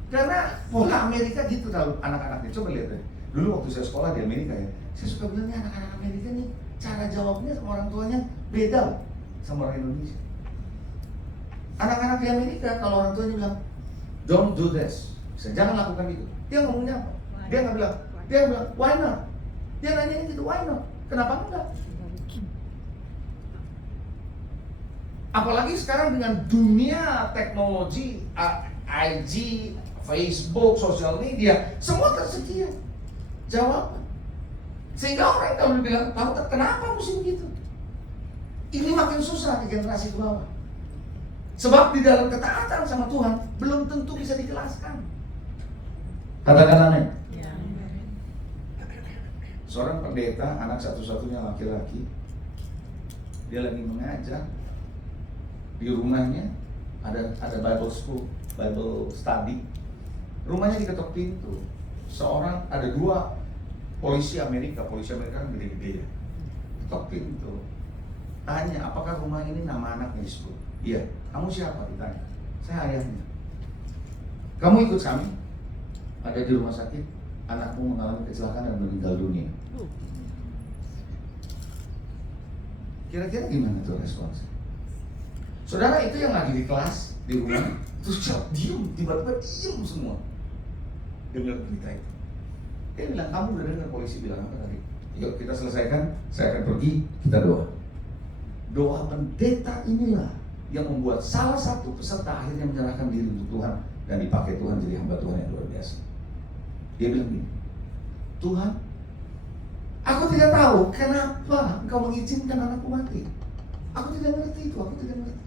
Karena pola Amerika gitu tahu anak-anaknya. Coba lihat deh. Dulu waktu saya sekolah di Amerika ya, saya suka bilang nih anak-anak Amerika nih cara jawabnya sama orang tuanya beda loh sama orang Indonesia. Anak-anak di Amerika kalau orang tuanya bilang don't do this, jangan lakukan itu, dia ngomongnya apa? Dia nggak bilang, why not? Dia nanyain gitu, why not? Kenapa enggak? Apalagi sekarang dengan dunia teknologi, IG, Facebook, sosial media, semua tersedia jawaban. Sehingga orang kalau bilang, tahu kenapa mesti begitu? Ini makin susah di generasi ke bawah. Sebab di dalam ketaatan sama Tuhan belum tentu bisa dijelaskan. Katakan amin. Seorang pendeta, anak satu-satunya laki-laki, dia lagi mengajar di rumahnya, ada Bible school, Bible study. Rumahnya diketok pintu. Ada 2 polisi Amerika kan gede-gede ya. Ketok pintu. Tanya, apakah rumah ini nama anaknya disebut? Iya. Kamu siapa? Ditanya. Saya ayahnya. Kamu ikut kami? Ada di rumah sakit, anakmu mengalami kecelakaan dan meninggal dunia. Kira-kira gimana tuh responsnya? Saudara, itu yang lagi di kelas di rumah, terus diem, tiba-tiba diem semua dengar berita itu. Dia bilang, kamu udah dengar polisi bilang apa tadi? Yuk kita selesaikan, saya akan pergi, kita doa. Doa pendeta inilah yang membuat salah satu peserta akhirnya menyerahkan diri untuk Tuhan dan dipakai Tuhan jadi hamba Tuhan yang luar biasa. Dia bilang gini, Tuhan, aku tidak tahu kenapa Engkau mengizinkan anakku mati. Aku tidak mengerti itu, aku tidak mengerti.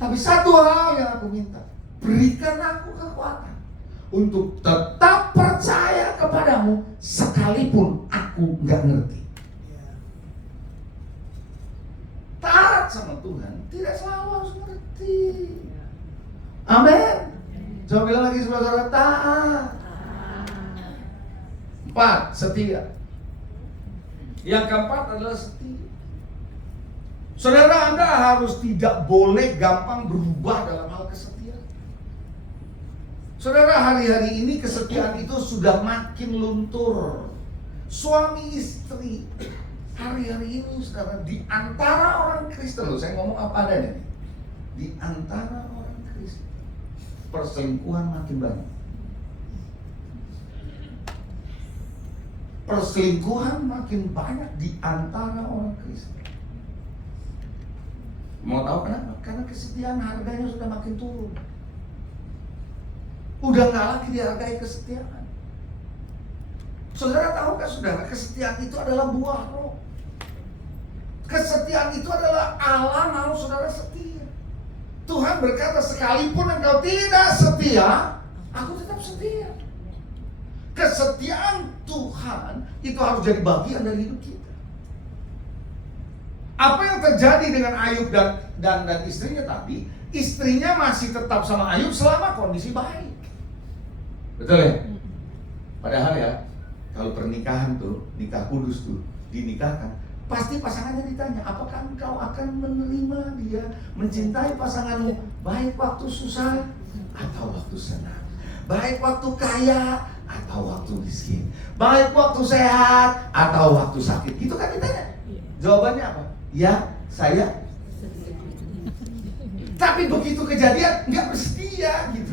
Tapi satu hal yang aku minta, berikan aku kekuatan untuk tetap percaya kepadamu sekalipun aku nggak ngerti. Taat sama Tuhan tidak selalu harus ngerti. Amin. Coba bilang lagi saudara, taat. 4, setia. Yang keempat adalah setia. Saudara, Anda harus tidak boleh gampang berubah dalam hal kesetiaan. Saudara, hari-hari ini kesetiaan itu sudah makin luntur. Suami istri hari-hari ini saudara, di antara orang Kristen loh, saya ngomong apa adanya nih. Di antara orang Kristen perselingkuhan makin banyak. Perselingkuhan makin banyak di antara orang Kristen. Mau tahu kenapa? Karena kesetiaan harganya sudah makin turun. Udah nggak lagi dihargai kesetiaan. Saudara tahukah saudara, kesetiaan itu adalah buah roh. Kesetiaan itu adalah Allah mau saudara setia. Tuhan berkata, sekalipun engkau tidak setia, aku tetap setia. Kesetiaan Tuhan itu harus jadi bagian dari hidup kita. Apa yang terjadi dengan Ayub dan istrinya tadi? Istrinya masih tetap sama Ayub selama kondisi baik. Betul ya? Padahal ya, kalau pernikahan tuh, nikah kudus tuh, dinikahkan, pasti pasangannya ditanya, apakah engkau akan menerima dia, mencintai pasanganmu baik waktu susah atau waktu senang, baik waktu kaya atau waktu miskin, baik waktu sehat atau waktu sakit. Gitu kan ditanya. Jawabannya apa? Ya, saya. Tapi begitu kejadian nggak bersedia gitu.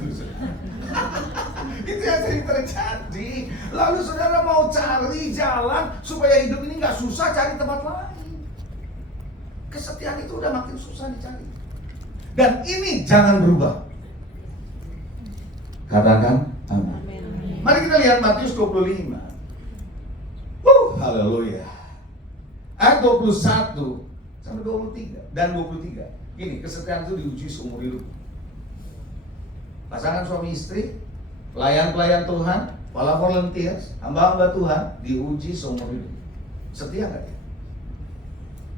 Itu yang sering terjadi. Lalu saudara mau cari jalan supaya hidup ini nggak susah, cari tempat lain. Kesetiaan itu udah makin susah dicari. Dan ini jangan berubah. Katakan amin. Mari kita lihat Matius 25. Haleluya. Ayat 21 sampai 23 dan 23. Ini kesetiaan itu diuji seumur hidup. Pasangan suami istri, pelayan-pelayan Tuhan, para volunteers, hamba-hamba Tuhan diuji seumur hidup. Setia nggak dia?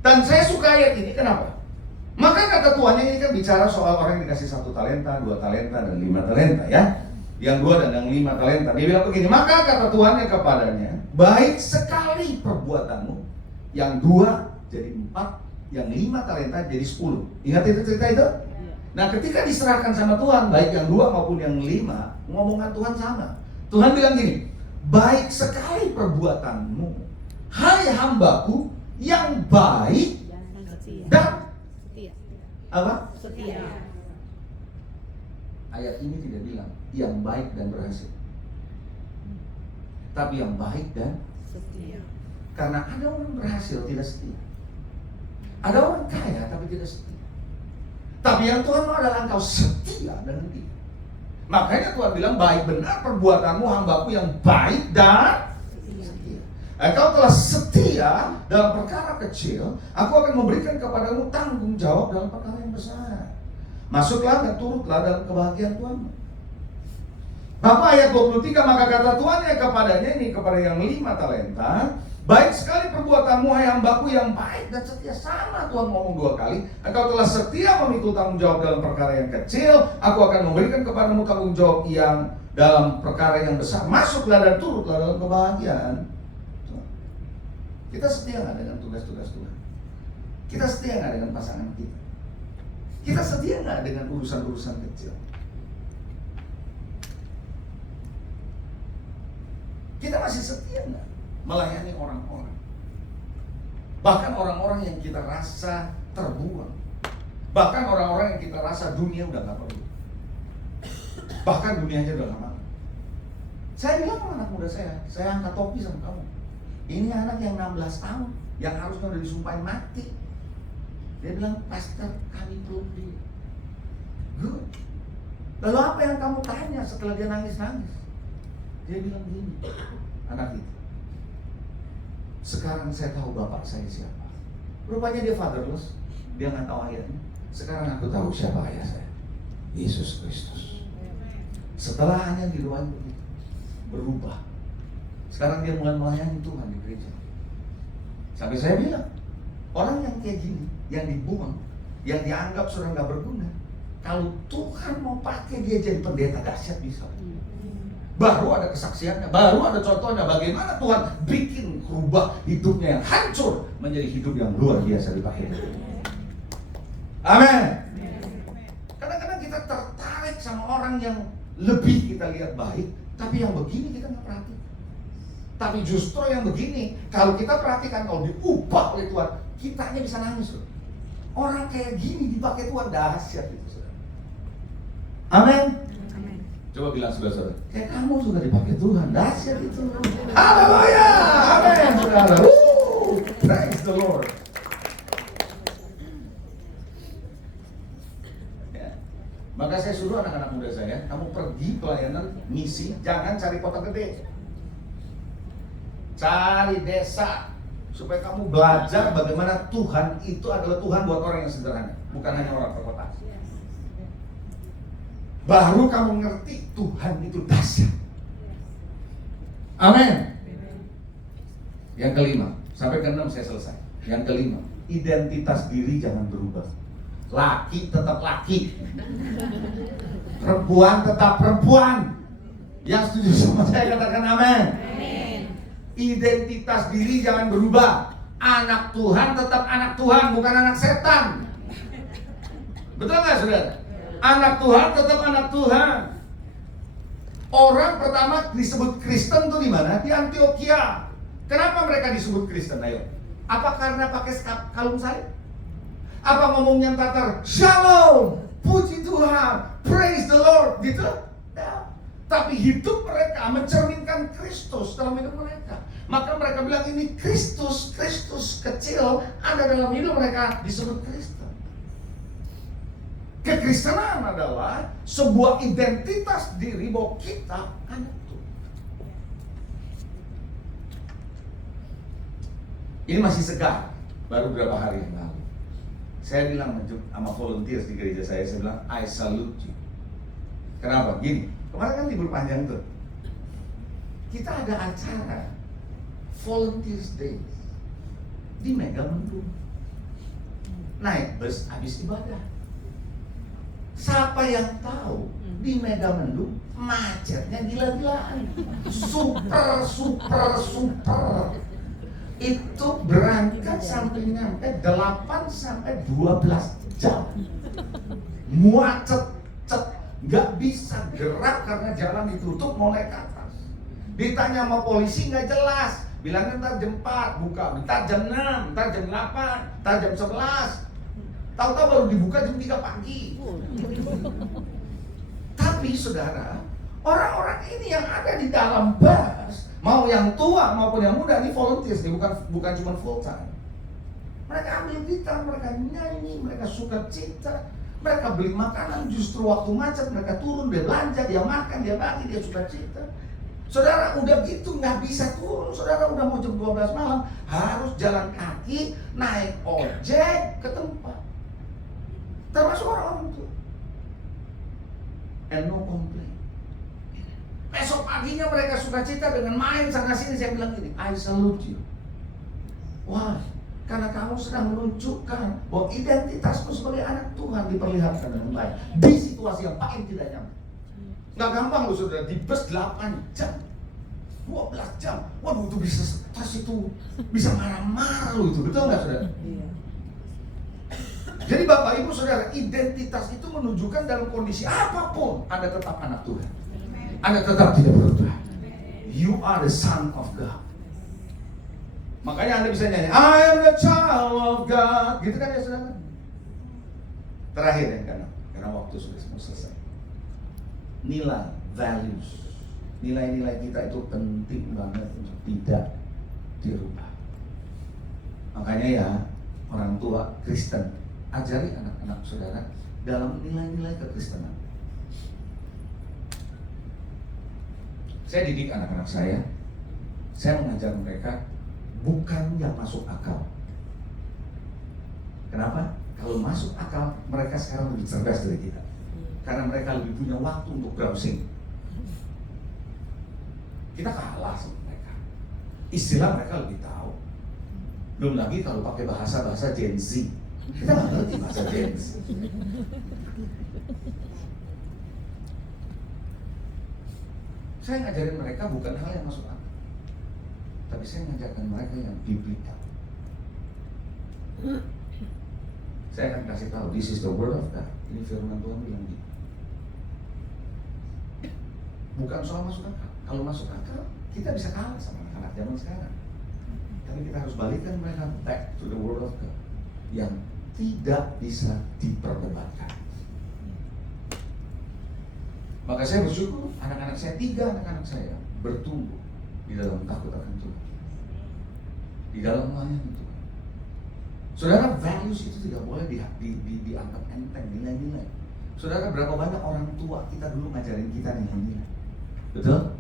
Dan saya suka ayat ini, kenapa? Maka kata Tuhannya ini kan bicara soal orang yang dikasih 1 talenta, 2 talenta, dan 5 talenta ya. Yang 2 dan yang 5 talenta. Dia bilang begini, maka kata Tuhannya kepadanya, baik sekali perbuatanmu. Yang 2 jadi 4, yang 5 talenta jadi 10. Ingat itu cerita itu? Nah ketika diserahkan sama Tuhan, baik yang 2 maupun yang 5, ngomongan Tuhan sama. Tuhan bilang gini, baik sekali perbuatanmu, hai hambaku yang baik dan apa? Setia. Ayat ini tidak bilang yang baik dan berhasil, tapi yang baik dan setia. Karena ada orang berhasil tidak setia, ada orang kaya tapi tidak setia. Tapi yang Tuhan mau adalah engkau setia dengan dia. Makanya Tuhan bilang baik benar perbuatanmu hambaku yang baik dan setia. Engkau telah setia dalam perkara kecil, aku akan memberikan kepadamu tanggung jawab dalam perkara yang besar. Masuklah dan turutlah dalam kebahagiaan Tuhanmu. Bapak ayat 23, maka kata Tuhannya kepadanya, ini kepada yang 5 talenta, baik sekali perbuatanmu hai hambaku yang baik dan setia. Sama Tuhan ngomong 2 kali. Engkau telah setia memikul tanggung jawab dalam perkara yang kecil, aku akan memberikan kepadamu tanggung jawab yang dalam perkara yang besar. Masuklah dan turutlah dalam kebahagiaan. Kita setia nggak dengan tugas-tugas Tuhan? Kita setia nggak dengan pasangan kita? Kita setia nggak dengan urusan-urusan kecil? Kita masih setia nggak melayani orang-orang? Bahkan orang-orang yang kita rasa terbuang, bahkan orang-orang yang kita rasa dunia udah gak perlu, bahkan dunianya udah gak mau. Saya bilang sama anak muda saya angkat topi sama kamu. Ini anak yang 16 tahun, yang harusnya udah disumpahin mati. Dia bilang, pastor kami belum dia. Good. Lalu apa yang kamu tanya setelah dia nangis-nangis? Dia bilang begini, anak itu, sekarang saya tahu bapak saya siapa. Rupanya dia fatherless, dia nggak tahu ayahnya. Sekarang aku tahu siapa ayah saya, Yesus Kristus. Setelah hanya didoain begitu, berubah. Sekarang dia mulai melayani Tuhan di gereja. Sampai saya bilang, orang yang kayak gini, yang dibuang, yang dianggap sudah nggak berguna, kalau Tuhan mau pakai dia jadi pendeta, dahsyat bisa. Baru ada kesaksiannya, baru ada contohnya bagaimana Tuhan bikin rubah hidupnya yang hancur menjadi hidup yang luar biasa dipakai. Amin. Kadang-kadang kita tertarik sama orang yang lebih kita lihat baik, tapi yang begini kita nggak perhatikan. Tapi justru yang begini, kalau kita perhatikan, kalau diubah oleh Tuhan, kitanya bisa nangis loh. Orang kayak gini dipakai Tuhan, dahsyat itu. Amin. Coba bilang saudara-saudara, kayak kamu juga dipakai Tuhan, dahsyat itu. Haleluya, amin saudara. Praise the Lord. Ya. Maka saya suruh anak-anak muda saya, kamu pergi pelayanan misi, jangan cari kota gede, cari desa, supaya kamu belajar bagaimana Tuhan itu adalah Tuhan buat orang yang sederhana, bukan hanya orang perkotaan. Baru kamu ngerti Tuhan itu dahsyat. Amin. Yang kelima, sampai ke-6 saya selesai. Yang kelima, identitas diri jangan berubah. Laki tetap laki, perempuan tetap perempuan. Yang setuju sama saya katakan amin. Identitas diri jangan berubah. Anak Tuhan tetap anak Tuhan, bukan anak setan. Betul nggak saudara? Anak Tuhan tetap anak Tuhan. Orang pertama disebut Kristen tuh di mana? Di Antioquia. Kenapa mereka disebut Kristen? Ayo. Apa karena pakai kalung salib? Apa ngomongnya Tatar? Shalom, puji Tuhan, praise the Lord, gitu? Ya. Tapi hidup mereka mencerminkan Kristus dalam hidup mereka. Maka mereka bilang ini Kristus, Kristus kecil ada dalam hidup mereka, disebut Kristen. Kekristenan adalah sebuah identitas diri bahwa kita anak Tuhan. Ini masih segar, baru beberapa hari yang lalu. Saya bilang sama volunteers di gereja saya bilang, I salute you. Kenapa? Gini, kemarin kan libur panjang tuh. Kita ada acara Volunteers Day di Megamendung. Naik bus habis ibadah. Siapa yang tahu di Megamendung macetnya gila-gilaan, super. Itu berangkat sampai nyampe 8 sampai 12 jam. Macet, nggak bisa gerak karena jalan ditutup mau naik ke atas. Ditanya sama polisi nggak jelas, bilangnya ntar jam 4 buka, ntar jam 6, ntar jam 8, ntar jam 11. Tahu-tahu baru dibuka jam 3 pagi. Tapi saudara, orang-orang ini yang ada di dalam bus, mau yang tua maupun yang muda, ini volunteers nih, bukan cuma full time. Mereka ambil gitar, mereka nyanyi, mereka suka cita, mereka beli makanan justru waktu macet, mereka turun, dia belanja, dia makan, dia bagi, dia suka cita. Saudara udah gitu nggak bisa turun, saudara udah mau jam 12 malam, harus jalan kaki, naik ojek ke tempat. Termasuk orang-orang itu. And no complaint. Besok paginya mereka suka cita dengan main sana sini. Saya bilang gini, I salute you. Why? Karena kamu sedang menunjukkan bahwa identitasmu sebagai anak Tuhan diperlihatkan dengan baik di situasi yang paling tidak nyaman. Nggak gampang loh saudara, di bus 8 jam 12 jam. Waduh itu bisa stres, itu bisa marah-marah loh itu. Betul nggak saudara? Jadi Bapak Ibu Saudara, identitas itu menunjukkan dalam kondisi apapun Anda tetap anak Tuhan. Anda tetap tidak berubah. You are the son of God. Makanya Anda bisa nyanyi, I am the child of God. Gitu kan ya saudara? Terakhir yang karena waktu sudah mau selesai. Nilai, values. Nilai-nilai kita itu penting banget untuk tidak dirubah. Makanya ya, orang tua Kristen, ajari anak-anak saudara dalam nilai-nilai kekristenan. Saya didik anak-anak saya mengajar mereka bukan yang masuk akal. Kenapa? Kalau masuk akal, mereka sekarang lebih cerdas dari kita. Karena mereka lebih punya waktu untuk browsing. Kita kalah sama mereka. Istilah mereka lebih tahu. Belum lagi kalau pakai bahasa-bahasa Gen Z. Kita nggak ngerti bahasa Gen Z. Saya ngajarin mereka bukan hal yang masuk akal, tapi saya ngajarkan mereka yang biblikal. Saya akan kasih tahu, this is the word of God. Ini firman Tuhan bilang gitu. Bukan soal masuk akal. Kalau masuk akal, kita bisa kalah sama anak-anak zaman sekarang. Tapi kita harus balikan mereka back to the word of God yang tidak bisa diperdebatkan. Maka saya bersyukur anak-anak saya, 3 anak-anak saya bertumbuh di dalam takut akan Tuhan, di dalam melayani Tuhan. Saudara, values itu tidak boleh dianggap enteng, nilai-nilai. Saudara, berapa banyak orang tua kita dulu ngajarin kita nilai-nilai. Betul?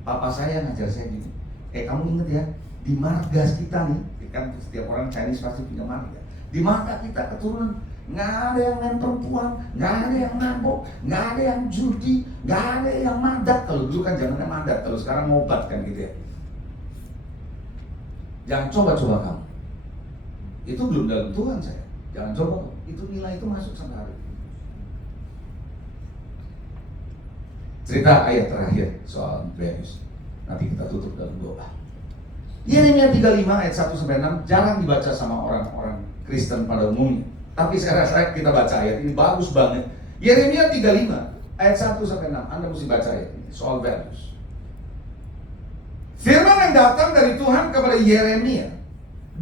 Papa saya ngajar saya gini, kamu inget ya, di marga kita nih, kan setiap orang Chinese pasti punya marga. Di marga kita keturunan, nggak ada yang main perempuan, nggak ada yang mabok, nggak ada yang judi, nggak ada yang madat. Kalau dulu kan zamannya madat, kalau sekarang ngobat kan gitu ya. Jangan coba-coba kamu. Itu belum dalam Tuhan saya. Jangan coba, itu nilai itu masuk sampai hari ini. Cerita ayat terakhir soal values. Nanti kita tutup dalam doa. Yeremia 35 ayat 1-6 jarang dibaca sama orang-orang Kristen pada umumnya. Tapi saya rasa kita baca ayat ini bagus banget. Yeremia 35 ayat 1-6. Anda mesti baca ayat ini soal values. Firman yang datang dari Tuhan kepada Yeremia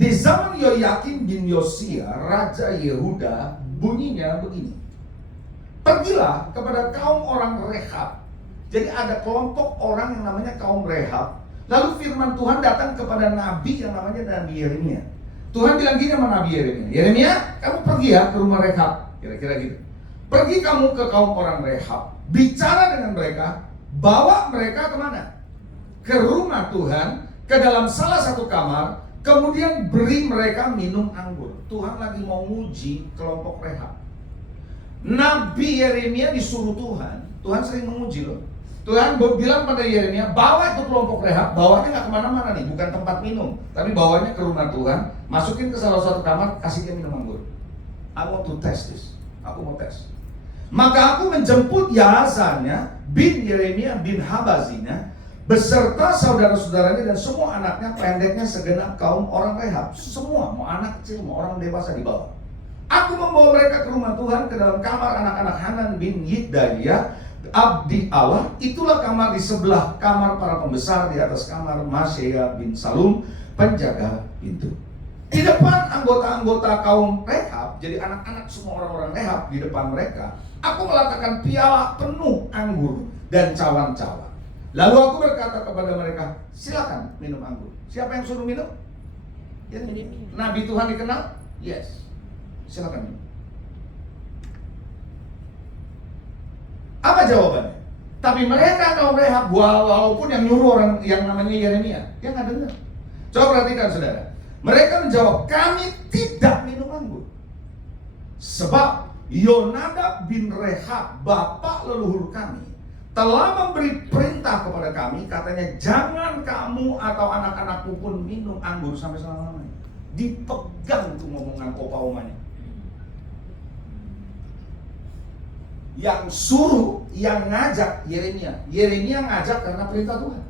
di zaman Yoyakim bin Yosia, Raja Yehuda, bunyinya begini. Pergilah kepada kaum orang Rehab. Jadi ada kelompok orang yang namanya kaum Rehab. Lalu firman Tuhan datang kepada nabi yang namanya Nabi Yeremia. Tuhan bilang gini sama Nabi Yeremia, Yeremia, kamu pergi ya ke rumah Rehab. Kira-kira gitu. Pergi kamu ke kaum orang Rehab, bicara dengan mereka, bawa mereka kemana? Ke rumah Tuhan, ke dalam salah satu kamar, kemudian beri mereka minum anggur. Tuhan lagi mau nguji kelompok Rehab. Nabi Yeremia disuruh Tuhan. Tuhan sering menguji loh. Tuhan bilang pada Yeremia, bawa itu kelompok Rehab, bawanya nggak kemana-mana nih, bukan tempat minum, tapi bawanya ke rumah Tuhan, masukin ke salah satu kamar, kasih dia minum anggur. I want to test this. Aku mau tes. Maka aku menjemput Yahazanya bin Yeremia bin Habazina beserta saudara-saudaranya dan semua anaknya, pendeknya segenap kaum orang Rehab. Semua, mau anak kecil, mau orang dewasa dibawa. Aku membawa mereka ke rumah Tuhan, ke dalam kamar anak-anak Hanan bin Yidaya, abdi Allah. Itulah kamar di sebelah kamar para pembesar, di atas kamar Maseya bin Salum, penjaga pintu. Di depan anggota-anggota kaum Rehab, jadi anak-anak semua orang-orang Rehab, di depan mereka aku meletakkan piala penuh anggur dan cawan-cawan. Lalu aku berkata kepada mereka, silakan minum anggur. Siapa yang suruh minum? Ya, Nabi Tuhan dikenal? Yes. Silakan minum. Apa jawabannya? Tapi mereka kaum Rehab, walaupun yang nyuruh orang yang namanya Yeremia, dia nggak dengar. Coba perhatikan saudara. Mereka menjawab, kami tidak minum anggur. Sebab Yonadab bin Rehab, bapak leluhur kami, telah memberi perintah kepada kami, katanya jangan kamu atau anak-anakmu pun minum anggur sampai selama-lamanya. Dipegang tuh ngomongan opa omanya. Yang suruh, yang ngajak Yeremia. Yeremia ngajak karena perintah Tuhan.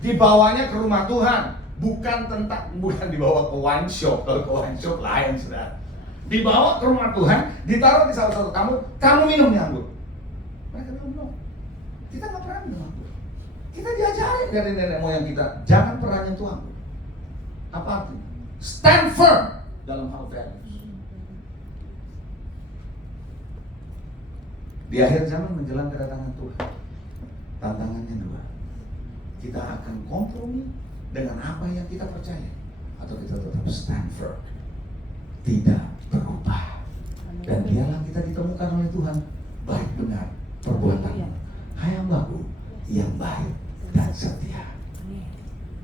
Dibawanya ke rumah Tuhan, bukan dibawa ke wine shop. Kalau ke wine shop lain sudah. Dibawa ke rumah Tuhan, ditaruh di salah satu kamu minum nih anggur. Mereka bilang no, kita nggak pernah minum anggur. Kita diajarin dari nenek moyang kita, jangan pernah nyentuh anggur. Apa artinya? Stand firm dalam hal values. Di akhir zaman menjelang kedatangan Tuhan, tantangannya dua. Kita akan kompromi dengan apa yang kita percaya, atau kita tetap stand firm, tidak berubah. Dan biarlah kita ditemukan oleh Tuhan baik benar perbuatan, hai hambaku yang baik dan setia.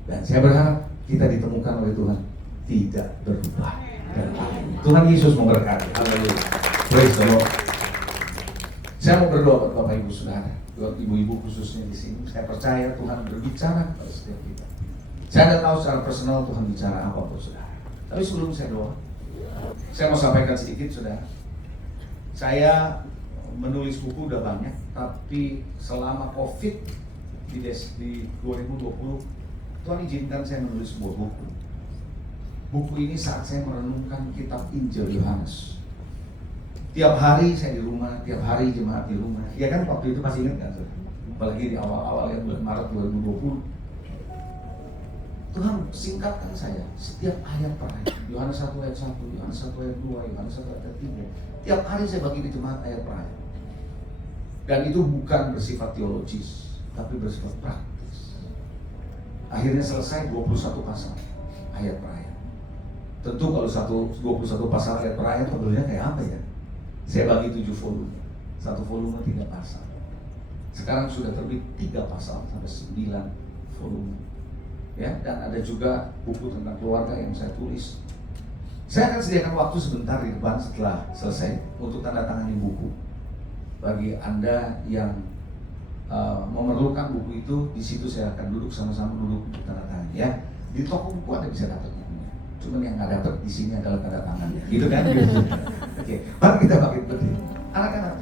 Dan saya berharap kita ditemukan oleh Tuhan tidak berubah. Dan Tuhan Yesus memberkati. Haleluya. Praise the Lord. Saya mau berdoa buat Bapak Ibu Saudara, buat ibu-ibu khususnya di sini. Saya percaya Tuhan berbicara kepada setiap kita. Saya tidak tahu secara personal Tuhan bicara apa buat Saudara. Tapi sebelum saya doa, saya mau sampaikan sedikit Saudara. Saya menulis buku udah banyak, tapi selama COVID di 2020, Tuhan izinkan saya menulis sebuah buku. Buku ini saat saya merenungkan kitab Injil Yohanes. Tiap hari saya di rumah, tiap hari jemaat di rumah. Ya kan waktu itu masih ingat kan? Apalagi di awal-awal ya bulan Maret 2020. Tuhan singkatkan saya setiap ayat per ayat. Yohanes 1 ayat 1, Yohanes 1 ayat 2, Yohanes 1 ayat 3. Tiap hari saya bagi di jemaat ayat per ayat. Dan itu bukan bersifat teologis, tapi bersifat praktis. Akhirnya selesai 21 pasal ayat per ayat. Tentu kalau 21 pasal ayat per ayat modelnya kayak apa ya? Saya bagi 7 volume. Satu volume 3 pasal. Sekarang sudah terbit 3 pasal sampai 9 volume. Ya, dan ada juga buku tentang keluarga yang saya tulis. Saya akan sediakan waktu sebentar di depan setelah selesai untuk tanda tangani buku. Bagi Anda yang memerlukan buku itu, di situ saya akan duduk sama-sama duduk untuk tanda tangan. Ya, di toko buku Anda bisa dapat bukunya. Cuman yang nggak dapat di sini adalah tanda tangannya, gitu kan? Oke, mari kita bangkit berdiri. Anak-anak